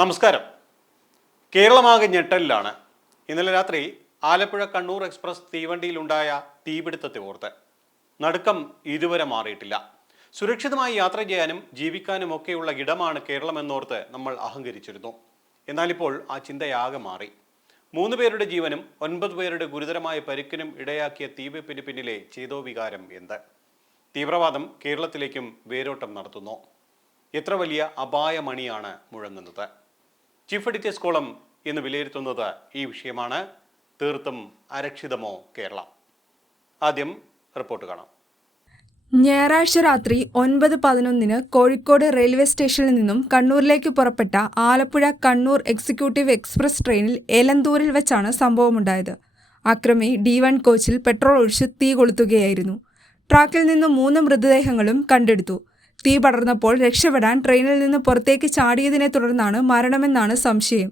നമസ്കാരം. കേരളമാകെ ഞെട്ടലിലാണ്. ഇന്നലെ രാത്രി ആലപ്പുഴ കണ്ണൂർ എക്സ്പ്രസ് തീവണ്ടിയിലുണ്ടായ തീപിടുത്തത്തെ ഓർത്ത് നടുക്കം ഇതുവരെ മാറിയിട്ടില്ല. സുരക്ഷിതമായി യാത്ര ചെയ്യാനും ജീവിക്കാനും ഒക്കെയുള്ള ഇടമാണ് കേരളമെന്നോർത്ത് നമ്മൾ അഹങ്കരിച്ചിരുന്നു. എന്നാലിപ്പോൾ ആ ചിന്തയാകെ മാറി. 3 പേരുടെ ജീവനും 9 പേരുടെ ഗുരുതരമായ പരിക്കിനും ഇടയാക്കിയ തീവെപ്പിന് പിന്നിലെ ചേതോവികാരം എന്ത്? തീവ്രവാദം കേരളത്തിലേക്കും വേരോട്ടം നടത്തുന്നു. എത്ര വലിയ അപായമണിയാണ് മുഴങ്ങുന്നത്? ചീഫ് എഡിറ്റേഴ്സ് കോളം എന്ന് വിലയിരുത്തുന്നത് ഈ വിഷയമാണ്. തീർത്തും അരക്ഷിതമോ കേരളം? ആദ്യം റിപ്പോർട്ട് കാണാം. ഞായറാഴ്ച രാത്രി 9:11 കോഴിക്കോട് റെയിൽവേ സ്റ്റേഷനിൽ നിന്നും കണ്ണൂരിലേക്ക് പുറപ്പെട്ട ആലപ്പുഴ കണ്ണൂർ എക്സിക്യൂട്ടീവ് എക്സ്പ്രസ് ട്രെയിനിൽ എലന്തൂരിൽ വെച്ചാണ് സംഭവമുണ്ടായത്. അക്രമി D1 കോച്ചിൽ പെട്രോൾ ഒഴിച്ച് തീ കൊളുത്തുകയായിരുന്നു. ട്രാക്കിൽ നിന്ന് 3 മൃതദേഹങ്ങളും കണ്ടെടുത്തു. തീ പടർന്നപ്പോൾ രക്ഷപ്പെടാൻ ട്രെയിനിൽ നിന്ന് പുറത്തേക്ക് ചാടിയതിനെ തുടർന്നാണ് മരണമെന്നാണ് സംശയം.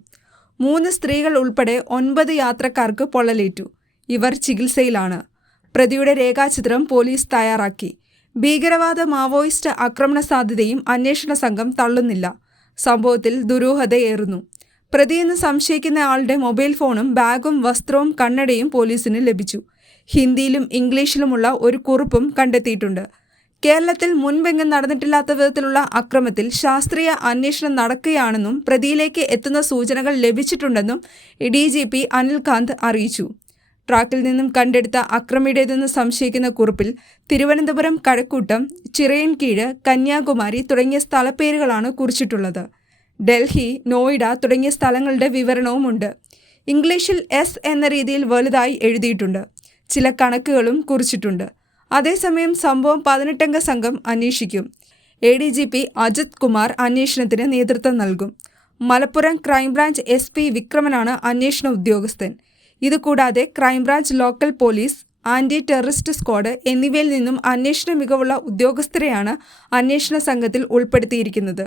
3 സ്ത്രീകൾ ഉൾപ്പെടെ 9 യാത്രക്കാർക്ക് പൊള്ളലേറ്റു. ഇവർ ചികിത്സയിലാണ്. പ്രതിയുടെ രേഖാചിത്രം പോലീസ് തയ്യാറാക്കി. ഭീകരവാദ മാവോയിസ്റ്റ് ആക്രമണ സാധ്യതയും അന്വേഷണ സംഘം തള്ളുന്നില്ല. സംഭവത്തിൽ ദുരൂഹതയേറുന്നു. പ്രതിയെന്ന് സംശയിക്കുന്ന ആളുടെ മൊബൈൽ ഫോണും ബാഗും വസ്ത്രവും കണ്ണടയും പോലീസിന് ലഭിച്ചു. ഹിന്ദിയിലും ഇംഗ്ലീഷിലുമുള്ള ഒരു കുറിപ്പും കണ്ടെത്തിയിട്ടുണ്ട്. കേരളത്തിൽ മുൻപെങ്ങും നടന്നിട്ടില്ലാത്ത വിധത്തിലുള്ള അക്രമത്തിൽ ശാസ്ത്രീയ അന്വേഷണം നടക്കുകയാണെന്നും പ്രതിയിലേക്ക് എത്തുന്ന സൂചനകൾ ലഭിച്ചിട്ടുണ്ടെന്നും DGP അനിൽകാന്ത് അറിയിച്ചു. ട്രാക്കിൽ നിന്നും കണ്ടെടുത്ത അക്രമിയുടേതെന്ന് സംശയിക്കുന്ന കുറിപ്പിൽ തിരുവനന്തപുരം കഴക്കൂട്ടം, ചിറയൻകീഴ്, കന്യാകുമാരി തുടങ്ങിയ സ്ഥലപ്പേരുകളാണ് കുറിച്ചിട്ടുള്ളത്. ഡൽഹി, നോയിഡ തുടങ്ങിയ സ്ഥലങ്ങളുടെ വിവരണവുമുണ്ട്. ഇംഗ്ലീഷിൽ S എന്ന രീതിയിൽ വലുതായി എഴുതിയിട്ടുണ്ട്. ചില കണക്കുകളും കുറിച്ചിട്ടുണ്ട്. അതേസമയം സംഭവം 18-അംഗ സംഘം അന്വേഷിക്കും. ADGP അജിത് കുമാർ അന്വേഷണത്തിന് നേതൃത്വം നൽകും. മലപ്പുറം ക്രൈംബ്രാഞ്ച് SP വിക്രമനാണ് അന്വേഷണ ഉദ്യോഗസ്ഥൻ. ഇതുകൂടാതെ crime branch local police, anti terrorist squad എന്നിവയിൽ നിന്നും അന്വേഷണ മികവുള്ള ഉദ്യോഗസ്ഥരെയാണ് അന്വേഷണ സംഘത്തിൽ ഉൾപ്പെടുത്തിയിരിക്കുന്നത്.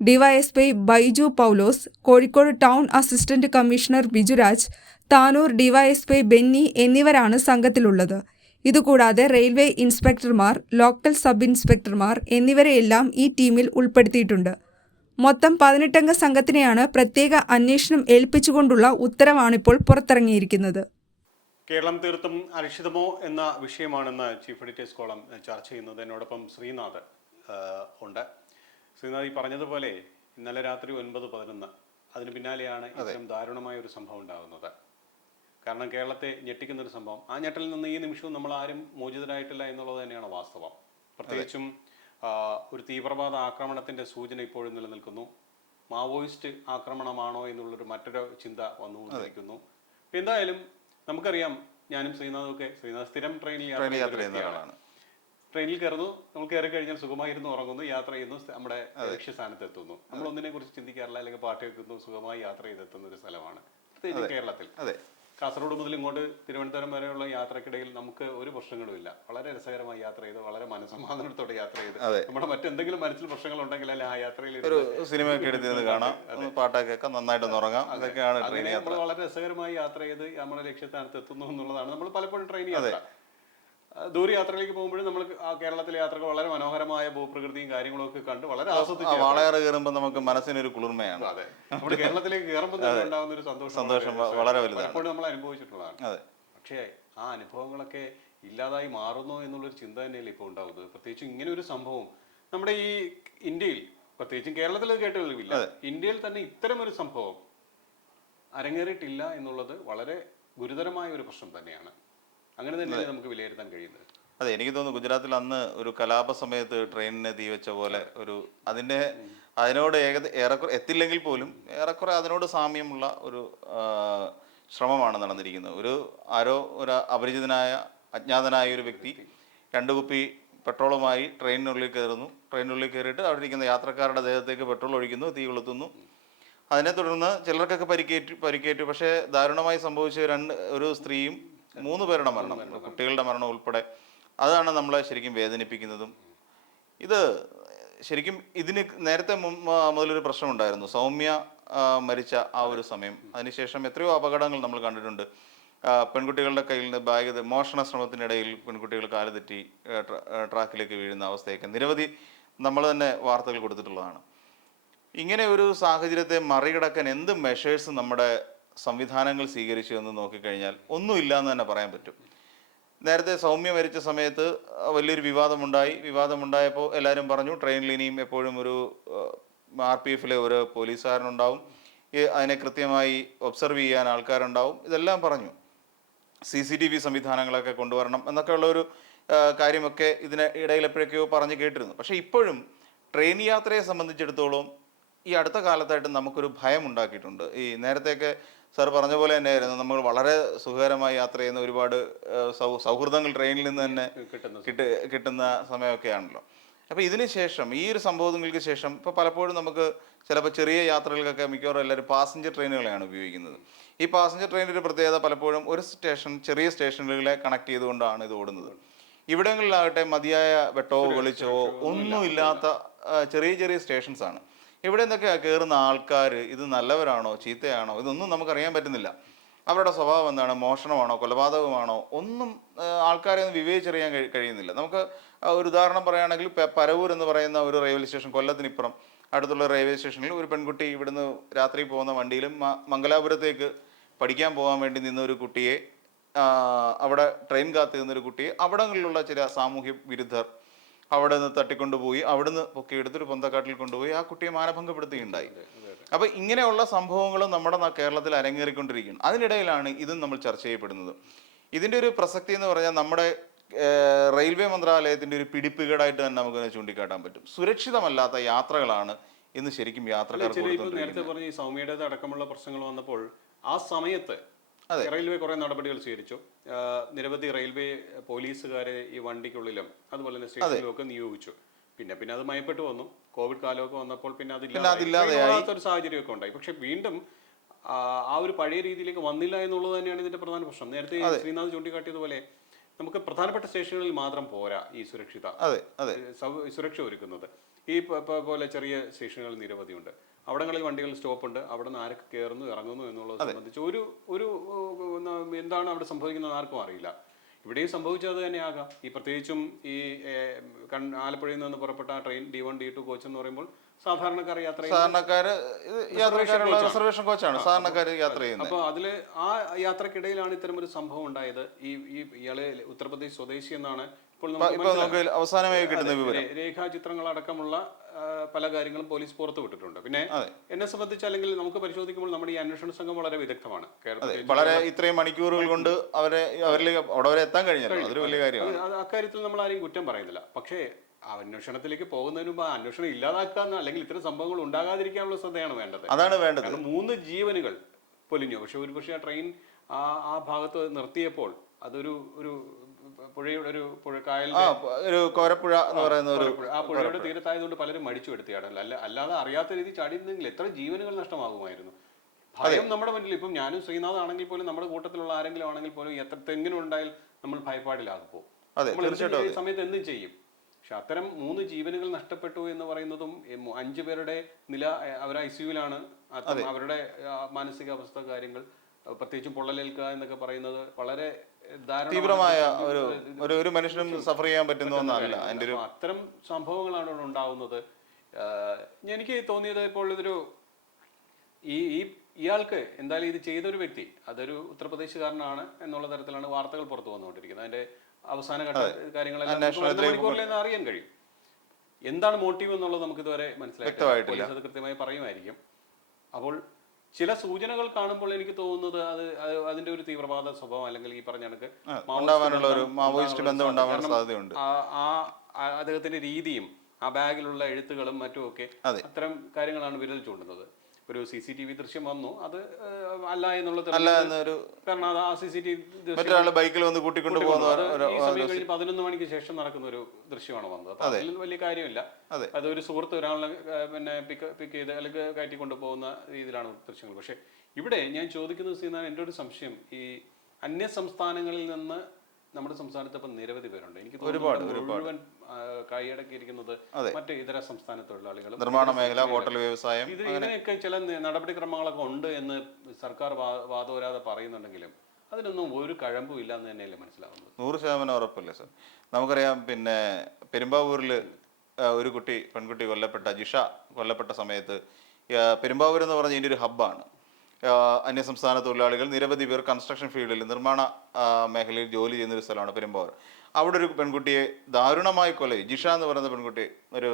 DYSP Baiju Paulose, Kozhikode town assistant commissioner Bijuraj, Tanur DYSP Benny എന്നിവരാണ് സംഘത്തിലുള്ളത്. ഇതുകൂടാതെ റെയിൽവേ ഇൻസ്പെക്ടർമാർ, ലോക്കൽ സബ് ഇൻസ്പെക്ടർമാർ എന്നിവരെയെല്ലാം ഈ ടീമിൽ ഉൾപ്പെടുത്തിയിട്ടുണ്ട്. മൊത്തം 18-അംഗ സംഘത്തിനെയാണ് പ്രത്യേക അന്വേഷണം ഏൽപ്പിച്ചുകൊണ്ടുള്ള ഉത്തരവാണിപ്പോൾ പുറത്തിറങ്ങിയിരിക്കുന്നത്. കേരളം തീർത്തും അരക്ഷിതമോ എന്ന വിഷയമാണെന്ന് ചീഫ് എഡിറ്റേഴ്സ് കോളം ചർച്ച ചെയ്യുന്നത്. എന്നോടൊപ്പം ശ്രീനാഥ് ഉണ്ട്. ശ്രീനാഥ്, ഈ പറഞ്ഞതുപോലെ ഇന്നലെ രാത്രി 9:11 അതിന് പിന്നാലെയാണ് ഇത്തരം ദാരുണമായ ഒരു സംഭവം ഉണ്ടാകുന്നത്. കാരണം കേരളത്തെ ഞെട്ടിക്കുന്നൊരു സംഭവം. ആ ഞെട്ടലിൽ നിന്ന് ഈ നിമിഷവും നമ്മൾ ആരും മോചിതരായിട്ടില്ല എന്നുള്ളത് തന്നെയാണ് വാസ്തവം. പ്രത്യേകിച്ചും ഒരു തീവ്രവാദ ആക്രമണത്തിന്റെ സൂചന ഇപ്പോഴും നിലനിൽക്കുന്നു. മാവോയിസ്റ്റ് ആക്രമണമാണോ എന്നുള്ളൊരു മറ്റൊരു ചിന്ത വന്നുകൊണ്ടിരിക്കുന്നു. എന്തായാലും നമുക്കറിയാം, ഞാനും ശ്രീനാഥും സ്ഥിരം ട്രെയിനിൽ യാത്ര ചെയ്യുന്നതാണ്. ട്രെയിനിൽ കയറുന്നു, നമ്മൾ കയറി കഴിഞ്ഞാൽ സുഖമായിരുന്നു ഉറങ്ങുന്നു, യാത്ര ചെയ്യുന്നു, നമ്മുടെ ലക്ഷ്യസ്ഥാനത്ത് എത്തുന്നു. നമ്മൾ ഒന്നിനെ കുറിച്ച് ചിന്തിക്കാറില്ല, അല്ലെങ്കിൽ പാർട്ടി വെക്കുന്നു, സുഖമായി യാത്ര ചെയ്തെത്തുന്ന ഒരു സ്ഥലമാണ് പ്രത്യേകിച്ച് കേരളത്തിൽ. കാസർഗോഡ് മുതൽ ഇങ്ങോട്ട് തിരുവനന്തപുരം വരെയുള്ള യാത്രക്കിടയിൽ നമുക്ക് ഒരു പ്രശ്നങ്ങളുമില്ല. വളരെ രസകരമായി യാത്ര ചെയ്ത്, വളരെ മനസ്സമാധാനത്തോടെ യാത്ര ചെയ്ത്, നമ്മുടെ മറ്റെന്തെങ്കിലും മനസ്സിൽ പ്രശ്നങ്ങൾ ഉണ്ടെങ്കിൽ അല്ലെ ആ യാത്രയിൽ ഒരു സിനിമയൊക്കെ എടുത്ത് കാണാം, പാട്ടൊക്കെ നന്നായിട്ട് ഉറങ്ങാം. അതൊക്കെയാണ് നമ്മൾ വളരെ രസകരമായി യാത്ര ചെയ്ത് നമ്മുടെ ലക്ഷ്യസ്ഥാനത്ത് എത്തുന്നു എന്നുള്ളതാണ്. നമ്മൾ പലപ്പോഴും ട്രെയിൻ യാത്ര, ദൂരയാത്രയിലേക്ക് പോകുമ്പോഴും നമ്മൾ കേരളത്തിലെ യാത്രകൾ വളരെ മനോഹരമായ ഭൂപ്രകൃതിയും കാര്യങ്ങളും ഒക്കെ കണ്ട് വളരെ ആസ്വദിച്ച് വാളയാറ് കയറുമ്പോൾ നമുക്ക് മനസ്സിനൊരു കുളിർമയാണ്. അതെ, നമ്മുടെ കേരളത്തിലേക്ക് കയറുമ്പോൾ ഉണ്ടാകുന്ന ഒരു സന്തോഷം വളരെ വലുതാണ്. എപ്പോഴും നമ്മൾ അനുഭവിച്ചിട്ടുള്ളതാണ്. പക്ഷേ ആ അനുഭവങ്ങളൊക്കെ ഇല്ലാതായി മാറുന്നു എന്നുള്ളൊരു ചിന്ത തന്നെയല്ലേ ഇപ്പോൾ ഉണ്ടാകുന്നത്. പ്രത്യേകിച്ചും ഇങ്ങനെ ഒരു സംഭവം നമ്മുടെ ഈ ഇന്ത്യയിൽ, പ്രത്യേകിച്ചും കേരളത്തിൽ കേട്ടുകളില്ല, ഇന്ത്യയിൽ തന്നെ ഇത്തരം ഒരു സംഭവം അരങ്ങേറിയിട്ടില്ല എന്നുള്ളത് വളരെ ഗുരുതരമായ ഒരു പ്രശ്നം തന്നെയാണ്. അങ്ങനെ തന്നെ നമുക്ക് വിലയിരുത്താൻ കഴിയുന്നത്. അതെ, എനിക്ക് തോന്നുന്നു ഗുജറാത്തിൽ അന്ന് ഒരു കലാപ സമയത്ത് ട്രെയിനിനെ തീവച്ച പോലെ ഒരു അതിനോട് ഏറെക്കുറെ എത്തില്ലെങ്കിൽ പോലും ഏറെക്കുറെ അതിനോട് സാമ്യമുള്ള ഒരു ശ്രമമാണ് നടന്നിരിക്കുന്നത്. ഒരു അപരിചിതനായ അജ്ഞാതനായ ഒരു വ്യക്തി 2 കുപ്പി പെട്രോളുമായി ട്രെയിനിനുള്ളിൽ കയറിയിട്ട് അവിടെ ഇരിക്കുന്ന യാത്രക്കാരുടെ ദേഹത്തേക്ക് പെട്രോൾ ഒഴിക്കുന്നു, തീ കൊളുത്തുന്നു. അതിനെ തുടർന്ന് ചിലർക്കൊക്കെ പരിക്കേറ്റു. പക്ഷേ ദാരുണമായി സംഭവിച്ച ഒരു സ്ത്രീയും 3 പേരുടെ മരണം, കുട്ടികളുടെ മരണം ഉൾപ്പെടെ, അതാണ് നമ്മളെ ശരിക്കും വേദനിപ്പിക്കുന്നതും. ഇത് ശരിക്കും ഇതിന് നേരത്തെ മുതലൊരു പ്രശ്നമുണ്ടായിരുന്നു. സൗമ്യ മരിച്ച ആ ഒരു സമയം, അതിനുശേഷം എത്രയോ അപകടങ്ങൾ നമ്മൾ കണ്ടിട്ടുണ്ട്. പെൺകുട്ടികളുടെ കയ്യിൽ നിന്ന് ബാഗ് മോഷണ ശ്രമത്തിനിടയിൽ പെൺകുട്ടികൾ കാല് തെറ്റി ട്രാക്കിലേക്ക് വീഴുന്ന അവസ്ഥയൊക്കെ നിരവധി നമ്മൾ തന്നെ വാർത്തകൾ കൊടുത്തിട്ടുള്ളതാണ്. ഇങ്ങനെ ഒരു സാഹചര്യത്തെ മറികടക്കാൻ എന്ത് മെഷേഴ്സ് നമ്മുടെ സംവിധാനങ്ങൾ സ്വീകരിച്ചു എന്ന് നോക്കിക്കഴിഞ്ഞാൽ ഒന്നുമില്ല എന്ന് തന്നെ പറയാൻ പറ്റും. നേരത്തെ സൗമ്യ മരിച്ച സമയത്ത് വലിയൊരു വിവാദമുണ്ടായപ്പോൾ എല്ലാവരും പറഞ്ഞു ട്രെയിനിൽ ഇനിയും എപ്പോഴും ഒരു RPF ഒരു പോലീസുകാരനുണ്ടാവും, അതിനെ കൃത്യമായി ഒബ്സർവ് ചെയ്യാൻ ആൾക്കാരുണ്ടാവും, ഇതെല്ലാം പറഞ്ഞു. CCTV സംവിധാനങ്ങളൊക്കെ കൊണ്ടുവരണം എന്നൊക്കെയുള്ള ഒരു കാര്യമൊക്കെ ഇതിന് ഇടയിൽ എപ്പോഴൊക്കെയോ പറഞ്ഞു കേട്ടിരുന്നു. പക്ഷേ ഇപ്പോഴും ട്രെയിൻ യാത്രയെ സംബന്ധിച്ചിടത്തോളം ഈ അടുത്ത കാലത്തായിട്ട് നമുക്കൊരു ഭയം ഉണ്ടാക്കിയിട്ടുണ്ട്. ഈ നേരത്തെയൊക്കെ സാർ പറഞ്ഞ പോലെ തന്നെയായിരുന്നു, നമ്മൾ വളരെ സുഖകരമായി യാത്ര ചെയ്യുന്ന ഒരുപാട് സൗഹൃദങ്ങൾ ട്രെയിനിൽ നിന്ന് തന്നെ കിട്ടുന്ന സമയമൊക്കെയാണല്ലോ. അപ്പോൾ ഇതിന് ശേഷം ഈ ഒരു സംഭവങ്ങൾക്ക് ശേഷം ഇപ്പോൾ പലപ്പോഴും നമുക്ക് ചിലപ്പോൾ ചെറിയ യാത്രകൾക്കൊക്കെ മിക്കവാറും എല്ലാവരും പാസഞ്ചർ ട്രെയിനുകളെയാണ് ഉപയോഗിക്കുന്നത്. ഈ പാസഞ്ചർ ട്രെയിനിൻ്റെ ഒരു പ്രത്യേകത പലപ്പോഴും ഒരു ചെറിയ സ്റ്റേഷനുകളെ കണക്ട് ചെയ്തുകൊണ്ടാണ് ഇത് ഓടുന്നത്. ഇവിടങ്ങളിലാകട്ടെ മതിയായ വെട്ടമോ വെളിച്ചമോ ഒന്നുമില്ലാത്ത ചെറിയ സ്റ്റേഷൻസ് ആണ്. ഇവിടെ നിന്നൊക്കെ കയറുന്ന ആൾക്കാർ ഇത് നല്ലവരാണോ ചീത്തയാണോ ഇതൊന്നും നമുക്കറിയാൻ പറ്റുന്നില്ല. അവരുടെ സ്വഭാവം എന്താണ്, മോഷണമാണോ കൊലപാതകമാണോ ഒന്നും ആൾക്കാരെ ഒന്നും വിവേചിച്ചറിയാൻ കഴിയുന്നില്ല. നമുക്ക് ഒരു ഉദാഹരണം പറയുകയാണെങ്കിൽ പരവൂർ എന്ന് പറയുന്ന ഒരു റെയിൽവേ സ്റ്റേഷൻ, കൊല്ലത്തിനിപ്പുറം അടുത്തുള്ള റെയിൽവേ സ്റ്റേഷനിൽ ഒരു പെൺകുട്ടി ഇവിടുന്ന് രാത്രി പോകുന്ന വണ്ടിയിലും മംഗലാപുരത്തേക്ക് പഠിക്കാൻ പോകാൻ വേണ്ടി നിന്ന ഒരു കുട്ടിയെ, അവിടെ ട്രെയിൻ കാത്തു നിന്നൊരു കുട്ടിയെ അവിടങ്ങളിലുള്ള ചില സാമൂഹ്യ വിരുദ്ധർ അവിടെ നിന്ന് തട്ടിക്കൊണ്ടുപോയി അവിടുന്ന് പൊക്കിയെടുത്തൊരു പൊന്തക്കാട്ടിൽ കൊണ്ടുപോയി ആ കുട്ടിയെ മാനഭംഗപ്പെടുത്തുകയുണ്ടായി. അപ്പൊ ഇങ്ങനെയുള്ള സംഭവങ്ങളും നമ്മുടെ കേരളത്തിൽ അരങ്ങേറിക്കൊണ്ടിരിക്കുന്നു. അതിനിടയിലാണ് ഇതും നമ്മൾ ചർച്ച ചെയ്യപ്പെടുന്നത്. ഇതിന്റെ ഒരു പ്രസക്തി എന്ന് പറഞ്ഞാൽ നമ്മുടെ റെയിൽവേ മന്ത്രാലയത്തിന്റെ ഒരു പിടിപ്പുകേടായിട്ട് തന്നെ നമുക്ക് ചൂണ്ടിക്കാട്ടാൻ പറ്റും. സുരക്ഷിതമല്ലാത്ത യാത്രകളാണ് ഇന്ന് ശരിക്കും യാത്രക്കാർക്ക്. നേരത്തെ പറഞ്ഞ ഈ സൗമ്യയുടേത് അടക്കമുള്ള പ്രശ്നങ്ങൾ വന്നപ്പോൾ ആ സമയത്ത് റെയിൽവേ കുറെ നടപടികൾ സ്വീകരിച്ചു. നിരവധി റെയിൽവേ പോലീസുകാരെ ഈ വണ്ടിക്കുള്ളിലും അതുപോലെ തന്നെ സ്റ്റേഷനിലും ഒക്കെ നിയോഗിച്ചു. പിന്നെ അത് മയപ്പെട്ടു വന്നു. കോവിഡ് കാലമൊക്കെ വന്നപ്പോൾ പിന്നെ അതില്ലാത്തൊരു സാഹചര്യമൊക്കെ ഉണ്ടായി. പക്ഷെ വീണ്ടും ആ ഒരു പഴയ രീതിയിലേക്ക് വന്നില്ല എന്നുള്ളത് തന്നെയാണ് ഇതിന്റെ പ്രധാന പ്രശ്നം. നേരത്തെ ശ്രീനാഥ് ചൂണ്ടിക്കാട്ടിയതുപോലെ നമുക്ക് പ്രധാനപ്പെട്ട സ്റ്റേഷനുകളിൽ മാത്രം പോരാ ഈ സുരക്ഷ ഒരുക്കുന്നത്. ഈ പോലെ ചെറിയ സ്റ്റേഷനുകൾ നിരവധിയുണ്ട്. അവിടങ്ങളിൽ വണ്ടികൾ സ്റ്റോപ്പ് ഉണ്ട്. അവിടെ നിന്ന് ആരൊക്കെ കയറുന്നു ഇറങ്ങുന്നു എന്നുള്ളത് സംബന്ധിച്ച് ഒരു എന്താണ് അവിടെ സംഭവിക്കുന്നത് ആർക്കും അറിയില്ല. ഇവിടെയും സംഭവിച്ചത് തന്നെയാകാം. ഈ പ്രത്യേകിച്ചും ഈ ആലപ്പുഴയിൽ നിന്ന് പുറപ്പെട്ട ട്രെയിൻ D1 D2 കോച്ച് എന്ന് പറയുമ്പോൾ സാധാരണക്കാർ യാത്ര റിസർവേഷൻ കോച്ചാണ് സാധാരണക്കാർ യാത്ര ചെയ്യുന്നത്. അപ്പൊ അതില് ആ യാത്രക്കിടയിലാണ് ഇത്തരം ഒരു സംഭവം ഉണ്ടായത്. ഇയാള് ഉത്തർപ്രദേശ് സ്വദേശി എന്നാണ് ഇപ്പോൾ നമുക്ക് അവസാനമായി കിട്ടുന്ന വിവരം. രേഖാചിത്രങ്ങൾ അടക്കമുള്ള പല കാര്യങ്ങളും പോലീസ് പുറത്തു വിട്ടിട്ടുണ്ട്. പിന്നെ എന്നെ സംബന്ധിച്ച് അല്ലെങ്കിൽ നമുക്ക് പരിശോധിക്കുമ്പോൾ നമ്മുടെ ഈ അന്വേഷണ സംഘം വളരെ വിദഗ്ധമാണ്. വളരെ ഇത്രയും മണിക്കൂറുകൾ കൊണ്ട് അവിടെ എത്താൻ കഴിഞ്ഞല്ലോ, അതൊരു വലിയ കാര്യമാണ്. അക്കാര്യത്തിൽ നമ്മൾ ആരെയും കുറ്റം പറയുന്നില്ല. പക്ഷേ അന്വേഷണത്തിലേക്ക് പോകുന്നതിന് മുമ്പ് അന്വേഷണം ഇല്ലാതാക്കുക അല്ലെങ്കിൽ ഇത്തരം സംഭവങ്ങൾ ഉണ്ടാകാതിരിക്കാനുള്ള ശ്രദ്ധയാണ് വേണ്ടത്. അതാണ് വേണ്ടത്. 3 ജീവനുകൾ പൊലിഞ്ഞു. പക്ഷെ ഒരുപക്ഷെ ആ ട്രെയിൻ ആ ഭാഗത്ത് നിർത്തിയപ്പോൾ അതൊരു പുഴയുടെ ഒരു കോരപ്പുഴ എന്ന് പറയുന്ന ആ പുഴയുടെ തീരത്തായതുകൊണ്ട് പലരും മടിച്ചു എടുത്തിയാണ്. അല്ലാതെ അറിയാത്ത രീതി ചാടിയിരുന്നെങ്കിൽ എത്ര ജീവനുകൾ നഷ്ടമാകുമായിരുന്നു. ഭയം നമ്മുടെ മുന്നിൽ. ഇപ്പം ഞാനും ശ്രീനാഥ് ആണെങ്കിൽ പോലും നമ്മുടെ കൂട്ടത്തിലുള്ള ആരെങ്കിലും ആണെങ്കിൽ പോലും എത്ര തെങ്ങിനും ഉണ്ടായാൽ നമ്മൾ ഭയപ്പാടിലാകും. ഈ സമയത്ത് എന്തും ചെയ്യും. പക്ഷെ അത്തരം 3 ജീവനുകൾ നഷ്ടപ്പെട്ടു എന്ന് പറയുന്നതും 5 പേരുടെ നില അവർ ICUവിലാണ്. അവരുടെ മാനസികാവസ്ഥ കാര്യങ്ങൾ പ്രത്യേകിച്ചും പൊള്ളലേൽക്കുക എന്നൊക്കെ പറയുന്നത് വളരെ തീവ്രമായ ഒരു മനുഷ്യനും സഫർ ചെയ്യാൻ പറ്റുന്ന ഒന്നല്ല. അത്തരം സംഭവങ്ങളാണ് ഉണ്ടാവുന്നത്. എനിക്ക് തോന്നിയത് ഇപ്പോൾ ഇതൊരു ഇയാൾക്ക് എന്തായാലും ഇത് ചെയ്തൊരു വ്യക്തി അതൊരു ഉത്തർപ്രദേശുകാരനാണ് എന്നുള്ള തരത്തിലാണ് വാർത്തകൾ പുറത്തു വന്നുകൊണ്ടിരിക്കുന്നത്. അതിന്റെ അവസാന ഘട്ട കാര്യങ്ങളെല്ലാം മണിക്കൂറിൽ അറിയാൻ കഴിയും. എന്താണ് മോട്ടീവ് എന്നുള്ളത് നമുക്ക് ഇതുവരെ മനസ്സിലായി. പോലീസ് അത് കൃത്യമായി പറയുമായിരിക്കും. അപ്പോൾ ചില സൂചനകൾ കാണുമ്പോൾ എനിക്ക് തോന്നുന്നത് അതിന്റെ ഒരു തീവ്രവാദ സ്വഭാവം അല്ലെങ്കിൽ ഈ പറഞ്ഞ കണക്ക് അദ്ദേഹത്തിന്റെ രീതിയും ആ ബാഗിലുള്ള എഴുത്തുകളും മറ്റുമൊക്കെ അത്തരം കാര്യങ്ങളാണ് വിരൽ ചൂണ്ടുന്നത്. ഒരു CCTV ദൃശ്യം വന്നു, അത് അല്ല എന്നുള്ള കാരണം അത് ആ CCTV ബൈക്കിൽ വന്ന് കൂട്ടിക്കൊണ്ടു ഈ സമയം കഴിഞ്ഞ് 11 മണിക്ക് ശേഷം നടക്കുന്ന ഒരു ദൃശ്യമാണ് വന്നത്. അപ്പൊ അതിൽ വലിയ കാര്യമില്ല. അതൊരു സുഹൃത്ത് ഒരാളെ പിന്നെ പിക്ക് ചെയ്ത് അല്ലെങ്കിൽ കയറ്റിക്കൊണ്ടു പോകുന്ന രീതിയിലാണ് ദൃശ്യങ്ങൾ. പക്ഷെ ഇവിടെ ഞാൻ ചോദിക്കുന്നത് എൻ്റെ ഒരു സംശയം, ഈ അന്യ സംസ്ഥാനങ്ങളിൽ നിന്ന് നമ്മുടെ സംസ്ഥാനത്ത് ഇപ്പം നിരവധി പേരുണ്ട്. എനിക്ക് മുഴുവൻ കൈയടക്കിയിരിക്കുന്നത് മറ്റ് ഇതര സംസ്ഥാന തൊഴിലാളികളും നിർമ്മാണ മേഖല, ഹോട്ടൽ വ്യവസായം, ഇതിനൊക്കെ ചില നടപടിക്രമങ്ങളൊക്കെ ഉണ്ട് എന്ന് സർക്കാർ വാദോരാതെ പറയുന്നുണ്ടെങ്കിലും അതിനൊന്നും ഒരു കഴമ്പും ഇല്ല എന്ന് തന്നെയല്ലേ മനസ്സിലാവുന്നത്. 100% ഉറപ്പല്ലേ സാർ. നമുക്കറിയാം, പിന്നെ പെരുമ്പാവൂരിൽ ഒരു പെൺകുട്ടി കൊല്ലപ്പെട്ട ജിഷ കൊല്ലപ്പെട്ട സമയത്ത് പെരുമ്പാവൂർ എന്ന് പറഞ്ഞ ഇതിൻ്റെ ഒരു ഹബ്ബാണ്. അന്യസംസ്ഥാന തൊഴിലാളികൾ നിരവധി പേർ കൺസ്ട്രക്ഷൻ ഫീൽഡിൽ നിർമ്മാണ മേഖലയിൽ ജോലി ചെയ്യുന്ന ഒരു സ്ഥലമാണ് പെരുമ്പാവൂർ. അവിടെ ഒരു പെൺകുട്ടിയെ ദാരുണമായി ജിഷ എന്ന് പറയുന്ന പെൺകുട്ടി ഒരു